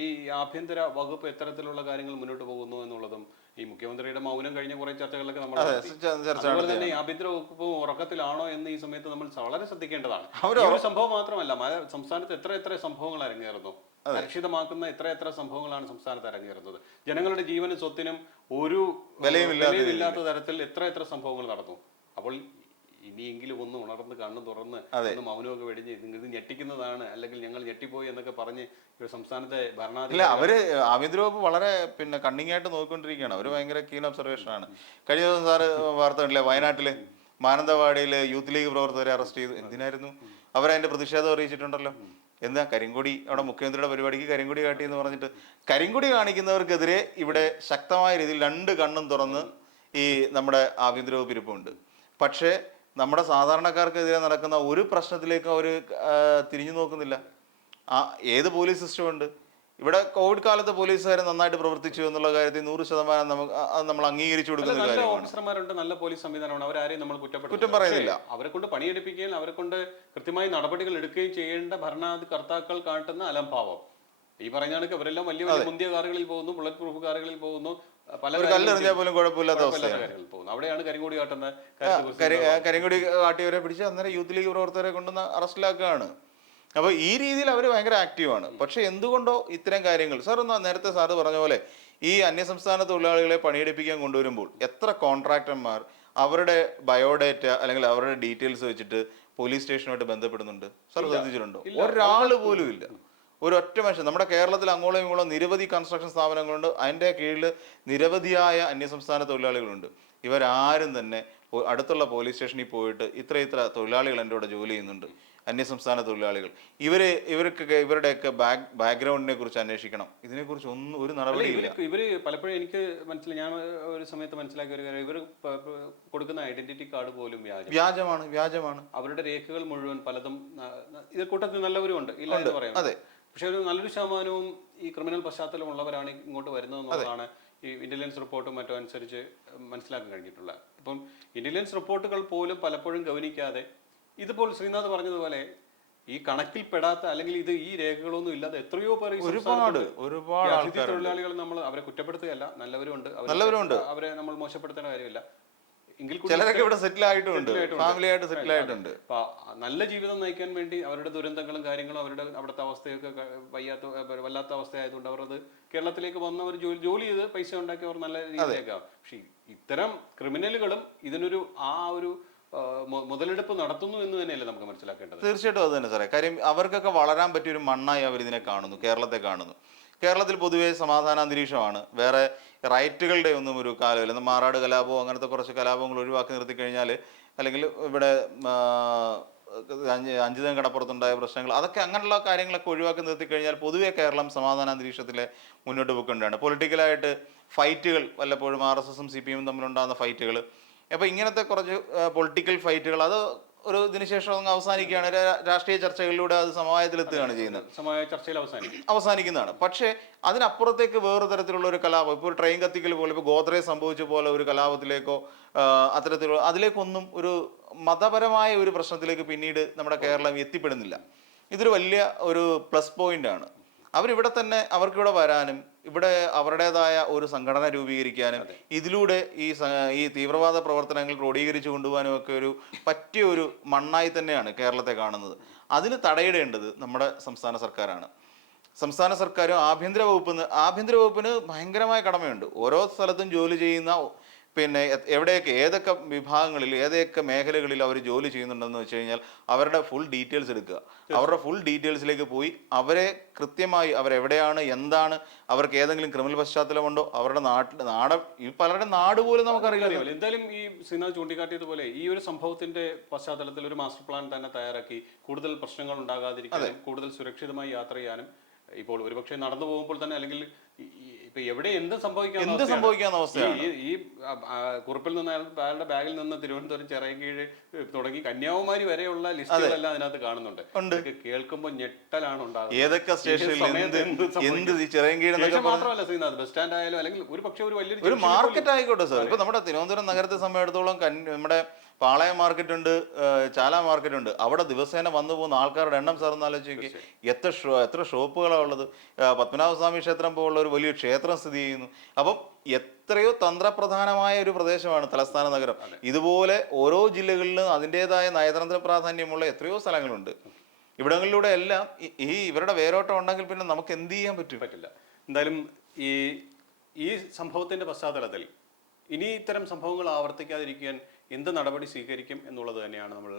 ഈ ആഭ്യന്തര വകുപ്പ് എത്തരത്തിലുള്ള കാര്യങ്ങൾ മുന്നോട്ട് പോകുന്നു എന്നുള്ളതും ഈ മുഖ്യമന്ത്രിയുടെ മൗനം കഴിഞ്ഞ കുറെ ചർച്ചകളിലൊക്കെ നമ്മൾ അതുപോലെ തന്നെ ഈ ആഭ്യന്തര വകുപ്പ് ഉറക്കത്തിലാണോ എന്ന് ഈ സമയത്ത് നമ്മൾ വളരെ ശ്രദ്ധിക്കേണ്ടതാണ്. ഒരു സംഭവം മാത്രമല്ല, സംസ്ഥാനത്ത് എത്ര സംഭവങ്ങൾ അരങ്ങേറുന്നു, അരക്ഷിതമാക്കുന്ന എത്ര സംഭവങ്ങളാണ് സംസ്ഥാനത്ത് അരങ്ങേറുന്നത്. ജനങ്ങളുടെ ജീവനും സ്വത്തിനും ഒരു വിലയുമില്ലാത്ത തരത്തിൽ എത്ര സംഭവങ്ങൾ നടന്നു. അപ്പോൾ ഇനിയെങ്കിലും ഒന്ന് ഉണർന്ന് കണ്ണു തുറന്ന് ഒന്ന് മൗനമൊക്കെ വെടിഞ്ഞ് ഇത് ഞെട്ടിക്കുന്നതാണ്, അല്ലെങ്കിൽ ഞങ്ങൾ ഞെട്ടിപ്പോയി എന്നൊക്കെ പറഞ്ഞ് സംസ്ഥാനത്തെ ഭരണാധികാരി അവര് ആഭ്യന്തര വകുപ്പ് വളരെ കണ്ണിങ് ആയിട്ട് നോക്കിക്കൊണ്ടിരിക്കുകയാണ്. അവര് ഭയങ്കര കീൻ ഒബ്സർവേഷൻ ആണ്. കഴിഞ്ഞ ദിവസം സാറ് വാർത്ത കണ്ടില്ലേ, വയനാട്ടില് മാനന്തവാടിയില് യൂത്ത് ലീഗ് പ്രവർത്തകരെ അറസ്റ്റ് ചെയ്തു. എന്തിനായിരുന്നു? അവരതിന്റെ പ്രതിഷേധം അറിയിച്ചിട്ടുണ്ടല്ലോ. എന്താ കരിങ്കൊടി, അവിടെ മുഖ്യമന്ത്രിയുടെ പരിപാടിക്ക് കരിങ്കൊടി കാട്ടി എന്ന് പറഞ്ഞിട്ട് കരിങ്കൊടി കാണിക്കുന്നവർക്കെതിരെ ഇവിടെ ശക്തമായ രീതിയിൽ രണ്ട് കണ്ണും തുറന്ന് ഈ നമ്മുടെ ആഭ്യന്തര വകുപ്പ് ഇരിപ്പുണ്ട്. പക്ഷേ നമ്മുടെ സാധാരണക്കാർക്കെതിരെ നടക്കുന്ന ഒരു പ്രശ്നത്തിലേക്കും അവർ തിരിഞ്ഞു നോക്കുന്നില്ല. ഏത് പോലീസ് സിസ്റ്റം ഉണ്ട് ഇവിടെ? കോവിഡ് കാലത്ത് പോലീസുകാരെ നന്നായിട്ട് പ്രവർത്തിച്ചു എന്നുള്ള കാര്യത്തിൽ 100% നമ്മൾ അംഗീകരിച്ചു കൊടുക്കുന്ന കാര്യമാണ്. ഓഫീസർമാരുണ്ട്, നല്ല പോലീസ് സംവിധാനമാണ്, അവരാരെയും നമ്മൾ കുറ്റം പറയുന്നില്ല. അവരെ കൊണ്ട് പണിയെടുപ്പിക്കുകയും അവരെ കൊണ്ട് കൃത്യമായി നടപടികൾ എടുക്കുകയും ചെയ്യേണ്ട ഭരണകർത്താക്കൾ കാട്ടുന്ന അലംഭാവം ഈ പറഞ്ഞ കണക്ക് അവരെല്ലാം വലിയ വലിയ മുന്തിയ കാറുകളിൽ പോകുന്നു, ബുള്ളറ്റ് പ്രൂഫ് കാറുകളിൽ പോകുന്നു, പല കല്ലെറിഞ്ഞാൽ പോലും കുഴപ്പമില്ലാത്ത കാര്യങ്ങളിൽ പോകുന്നു. അവിടെയാണ് കരിങ്കൊടി കാട്ടുന്ന കരിങ്കൊടി കാട്ടിയവരെ പിടിച്ച് അന്നേരം യൂത്ത് ലീഗ് പ്രവർത്തകരെ കൊണ്ടുവന്ന് അറസ്റ്റിലാക്കുകയാണ്. അപ്പോൾ ഈ രീതിയിൽ അവർ ഭയങ്കര ആക്റ്റീവാണ്. പക്ഷെ എന്തുകൊണ്ടോ ഇത്തരം കാര്യങ്ങൾ നേരത്തെ സാറ് പറഞ്ഞ പോലെ ഈ അന്യസംസ്ഥാന തൊഴിലാളികളെ പണിയെടുപ്പിക്കാൻ കൊണ്ടുവരുമ്പോൾ എത്ര കോൺട്രാക്ടർമാർ അവരുടെ ബയോഡേറ്റ അല്ലെങ്കിൽ അവരുടെ ഡീറ്റെയിൽസ് വെച്ചിട്ട് പോലീസ് സ്റ്റേഷനുമായിട്ട് ബന്ധപ്പെടുന്നുണ്ട്? സാർ ശ്രദ്ധിച്ചിട്ടുണ്ടോ? ഒരാൾ പോലും ഇല്ല. ഒരൊറ്റ മനുഷ്യൻ. നമ്മുടെ കേരളത്തിൽ അങ്ങോളം ഇങ്ങോളം നിരവധി കൺസ്ട്രക്ഷൻ സ്ഥാപനങ്ങളുണ്ട്. അതിൻ്റെ കീഴിൽ നിരവധിയായ അന്യസംസ്ഥാന തൊഴിലാളികളുണ്ട്. ഇവരാരും തന്നെ അടുത്തുള്ള പോലീസ് സ്റ്റേഷനിൽ പോയിട്ട് ഇത്ര തൊഴിലാളികൾ എൻ്റെ കൂടെ ജോലി ചെയ്യുന്നുണ്ട്, അന്യസംസ്ഥാന തൊഴിലാളികൾ, ഇവരുടെയൊക്കെ ബാക്ക്ഗ്രൗണ്ടിനെ കുറിച്ച് അന്വേഷിക്കണം. ഇതിനെക്കുറിച്ച് ഒന്നും ഒരു നടപടിയില്ല. ഇവര് പലപ്പോഴും എനിക്ക് ഞാൻ ഒരു സമയത്ത് മനസ്സിലാക്കിയ ഒരു കാര്യം, ഇവർ കൊടുക്കുന്ന ഐഡന്റിറ്റി കാർഡ് പോലും വ്യാജമാണ്. അവരുടെ രേഖകൾ മുഴുവൻ പലതും ഇത് കൂട്ടത്തിൽ നല്ലവരും ഉണ്ട്, ഇല്ല എന്ന് പറയാം. അതെ. പക്ഷെ ഒരു നല്ലൊരു ശതമാനവും ഈ ക്രിമിനൽ പശ്ചാത്തലമുള്ളവരാണ് ഇങ്ങോട്ട് വരുന്നതെന്നുള്ളതാണ് ഈ ഇന്റലിജൻസ് റിപ്പോർട്ടും മറ്റും അനുസരിച്ച് മനസ്സിലാക്കാൻ കഴിഞ്ഞിട്ടുള്ളത്. ഇപ്പം ഇന്റലിജൻസ് റിപ്പോർട്ടുകൾ പോലും പലപ്പോഴും ഗവനിക്കാതെ ഇതിപ്പോൾ ശ്രീനാഥ് പറഞ്ഞതുപോലെ ഈ കണക്കിൽപ്പെടാത്ത അല്ലെങ്കിൽ ഈ രേഖകളൊന്നും ഇല്ലാതെ എത്രയോ പേർ ഒരുപാട് തൊഴിലാളികൾ നമ്മൾ അവരെ കുറ്റപ്പെടുത്തുകയല്ല, നല്ലവരും ഉണ്ട്, അവരെ നമ്മൾ മോശപ്പെടുത്തേണ്ട കാര്യമില്ല. ചിലരൊക്കെ ഇവിടെ സെറ്റിൽ ആയിട്ടുണ്ട്, ഫാമിലി ആയിട്ട് സെറ്റിൽ ആയിട്ടുണ്ട്. നല്ല ജീവിതം നയിക്കാൻ വേണ്ടി അവരുടെ ദുരന്തങ്ങളും കാര്യങ്ങളും അവരുടെ അവിടുത്തെ അവസ്ഥയൊക്കെ വല്ലാത്ത അവസ്ഥയായതുകൊണ്ട് അവർ അത് കേരളത്തിലേക്ക് വന്ന് അവർ ജോലി ചെയ്ത് പൈസ ഉണ്ടാക്കി അവർ നല്ല രീതിയിലേക്കാവും. പക്ഷെ ഇത്തരം ക്രിമിനലുകളും ഇതിനൊരു ഒരു മുതലെടുപ്പ് നടത്തുന്നു എന്ന് തന്നെയല്ലേ നമുക്ക് മനസ്സിലാക്കേണ്ടത്? തീർച്ചയായിട്ടും അത് തന്നെ സാറേ. കാര്യം അവർക്കൊക്കെ വളരാൻ പറ്റിയ ഒരു മണ്ണായി അവരിതിനെ കാണുന്നു, കേരളത്തെ കാണുന്നു. കേരളത്തിൽ പൊതുവെ സമാധാന അന്തരീക്ഷമാണ്, വേറെ റൈറ്റുകളുടെ ഒന്നും ഒരു കാലമില്ല. മാറാട് കലാപമോ അങ്ങനത്തെ കുറച്ച് കലാപങ്ങൾ ഒഴിവാക്കി നിർത്തി കഴിഞ്ഞാൽ, അല്ലെങ്കിൽ ഇവിടെ അഞ്ചുതം കടപ്പുറത്തുണ്ടായ പ്രശ്നങ്ങൾ, അതൊക്കെ അങ്ങനെയുള്ള കാര്യങ്ങളൊക്കെ ഒഴിവാക്കി നിർത്തി കഴിഞ്ഞാൽ പൊതുവെ കേരളം സമാധാന അന്തരീക്ഷത്തിലെ മുന്നോട്ട് പോയിക്കൊണ്ടാണ്. പൊളിറ്റിക്കലായിട്ട് ഫൈറ്റുകൾ വല്ലപ്പോഴും RSSും CPM തമ്മിലുണ്ടാകുന്ന ഫൈറ്റുകൾ, അപ്പോൾ ഇങ്ങനത്തെ കുറച്ച് പൊളിറ്റിക്കൽ ഫൈറ്റുകൾ അത് ഒരു ഇതിനുശേഷം അങ്ങ് അവസാനിക്കുകയാണ്. രാഷ്ട്രീയ ചർച്ചകളിലൂടെ അത് സമവായത്തിലെത്തുകയാണ് ചെയ്യുന്നത്, സമവായ ചർച്ചയിൽ അവസാനിക്കുന്നതാണ്. പക്ഷേ അതിനപ്പുറത്തേക്ക് വേറെ തരത്തിലുള്ള ഒരു കലാപം, ഇപ്പോൾ ഒരു ട്രെയിൻ കത്തിക്കൽ പോലെ, ഇപ്പോൾ ഗോദ്രേജ് സംഭവിച്ച പോലെ ഒരു കലാപത്തിലേക്കോ അത്തരത്തിലുള്ള അതിലേക്കൊന്നും ഒരു മതപരമായ ഒരു പ്രശ്നത്തിലേക്ക് പിന്നീട് നമ്മുടെ കേരളം എത്തിപ്പെടുന്നില്ല. ഇതൊരു വലിയ ഒരു പ്ലസ് പോയിന്റ് ആണ്. അവരിവിടെ തന്നെ അവർക്കിവിടെ വരാനും ഇവിടെ അവരുടേതായ ഒരു സംഘടന രൂപീകരിക്കാനും ഇതിലൂടെ ഈ തീവ്രവാദ പ്രവർത്തനങ്ങൾ ക്രോഡീകരിച്ചു കൊണ്ടുപോകാനും ഒക്കെ ഒരു പറ്റിയ ഒരു മണ്ണായി തന്നെയാണ് കേരളത്തെ കാണുന്നത്. അതിന് തടയിടേണ്ടത് നമ്മുടെ സംസ്ഥാന സർക്കാരാണ്. സംസ്ഥാന സർക്കാരും ആഭ്യന്തര വകുപ്പിന് ഭയങ്കരമായ കടമയുണ്ട്. ഓരോ സ്ഥലത്തും ജോലി ചെയ്യുന്ന എവിടെയൊക്കെ ഏതൊക്കെ വിഭാഗങ്ങളിൽ ഏതൊക്കെ മേഖലകളിൽ അവർ ജോലി ചെയ്യുന്നുണ്ടെന്ന് വെച്ച് കഴിഞ്ഞാൽ അവരുടെ ഫുൾ ഡീറ്റെയിൽസ് എടുക്കുക. അവരുടെ ഫുൾ ഡീറ്റെയിൽസിലേക്ക് പോയി അവരെ കൃത്യമായി അവരെവിടെയാണ്, എന്താണ്, അവർക്ക് ഏതെങ്കിലും ക്രിമിനൽ പശ്ചാത്തലമുണ്ടോ, അവരുടെ പലരുടെ നാട് പോലും നമുക്കറിയില്ല. എന്തായാലും ഈ ശ്രീനാഥ് ചൂണ്ടിക്കാട്ടിയതുപോലെ ഈ ഒരു സംഭവത്തിന്റെ പശ്ചാത്തലത്തിൽ ഒരു മാസ്റ്റർ പ്ലാൻ തന്നെ തയ്യാറാക്കി കൂടുതൽ പ്രശ്നങ്ങൾ ഉണ്ടാകാതിരിക്കാനും കൂടുതൽ സുരക്ഷിതമായി യാത്ര ചെയ്യാനും, ഇപ്പോൾ ഒരുപക്ഷെ നടന്നു പോകുമ്പോൾ തന്നെ അല്ലെങ്കിൽ ഇപ്പൊ എവിടെ എന്ത് സംഭവിക്കാവുന്ന അവസ്ഥയാണ്. ഈ കുറിപ്പിൽ നിന്ന് അയാളുടെ ബാഗിൽ നിന്ന് തിരുവനന്തപുരം ചിറയൻകീഴ് തുടങ്ങി കന്യാകുമാരി വരെയുള്ള ലിസ്റ്റുകളെല്ലാം അതിനകത്ത് കാണുന്നുണ്ട്. കേൾക്കുമ്പോൾ ഞെട്ടലാണ് ഉണ്ടാകുന്നത്. ഏതൊക്കെ സ്റ്റേഷനിൽ മാത്രമല്ല ശ്രീനാഥ്, ബസ് സ്റ്റാൻഡ് ആയാലും അല്ലെങ്കിൽ ഒരു പക്ഷേ ഒരു മാർക്കറ്റ് ആയിക്കോട്ടെ സാർ. ഇപ്പൊ നമ്മുടെ തിരുവനന്തപുരം നഗരത്തെ സംബന്ധിച്ചിടത്തോളം നമ്മുടെ പാളയം മാർക്കറ്റ് ഉണ്ട്, ചാല മാർക്കറ്റ് ഉണ്ട്. അവിടെ ദിവസേന വന്നു പോകുന്ന ആൾക്കാരുടെ എണ്ണം സാറൊന്ന് ആലോചിച്ച് എത്ര ഷോപ്പുകളാണ് ഉള്ളത്. പത്മനാഭസ്വാമി ക്ഷേത്രം പോലുള്ള ഒരു വലിയ ക്ഷേത്രം സ്ഥിതി ചെയ്യുന്നു. അപ്പം എത്രയോ തന്ത്രപ്രധാനമായ ഒരു പ്രദേശമാണ് തലസ്ഥാന നഗരം. ഇതുപോലെ ഓരോ ജില്ലകളിലും അതിൻ്റെതായ നയതന്ത്ര പ്രാധാന്യമുള്ള എത്രയോ സ്ഥലങ്ങളുണ്ട്. ഇവിടങ്ങളിലൂടെ എല്ലാം ഇവരുടെ വേരോട്ടം ഉണ്ടെങ്കിൽ പിന്നെ നമുക്ക് എന്ത് ചെയ്യാൻ പറ്റില്ല. എന്തായാലും ഈ സംഭവത്തിന്റെ പശ്ചാത്തലത്തിൽ ഇനി ഇത്തരം സംഭവങ്ങൾ ആവർത്തിക്കാതിരിക്കാൻ എന്ത് നടപടി സ്വീകരിക്കും എന്നുള്ളത് തന്നെയാണ് നമ്മൾ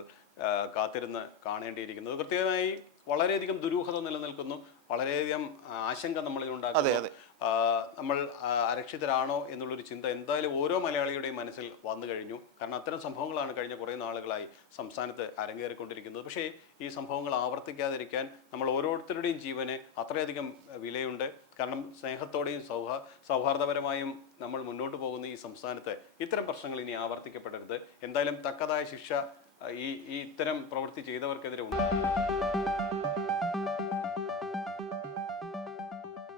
കാത്തിരുന്ന് കാണേണ്ടിയിരിക്കുന്നത്. കൃത്യമായി വളരെയധികം ദുരൂഹത നിലനിൽക്കുന്നു, വളരെയധികം ആശങ്ക നമ്മളിൽ ഉണ്ടാക്കുന്നു. നമ്മൾ അരക്ഷിതരാണോ എന്നുള്ളൊരു ചിന്ത എന്തായാലും ഓരോ മലയാളിയുടെയും മനസ്സിൽ വന്നു കഴിഞ്ഞു. കാരണം അത്തരം സംഭവങ്ങളാണ് കഴിഞ്ഞ കുറേ നാളുകളായി സംസ്ഥാനത്ത് അരങ്ങേറിക്കൊണ്ടിരിക്കുന്നത്. പക്ഷേ ഈ സംഭവങ്ങൾ ആവർത്തിക്കാതിരിക്കാൻ നമ്മൾ ഓരോരുത്തരുടെയും ജീവന് അത്രയധികം വിലയുണ്ട്. കാരണം സ്നേഹത്തോടെയും സൗഹാർദ്ദപരമായും നമ്മൾ മുന്നോട്ട് പോകുന്ന ഈ സംസ്ഥാനത്ത് ഇത്തരം പ്രശ്നങ്ങൾ ഇനി ആവർത്തിക്കപ്പെടരുത്. എന്തായാലും തക്കതായ ശിക്ഷ ഈ ഇത്തരം പ്രവൃത്തി ചെയ്തവർക്കെതിരെ ഉണ്ട്.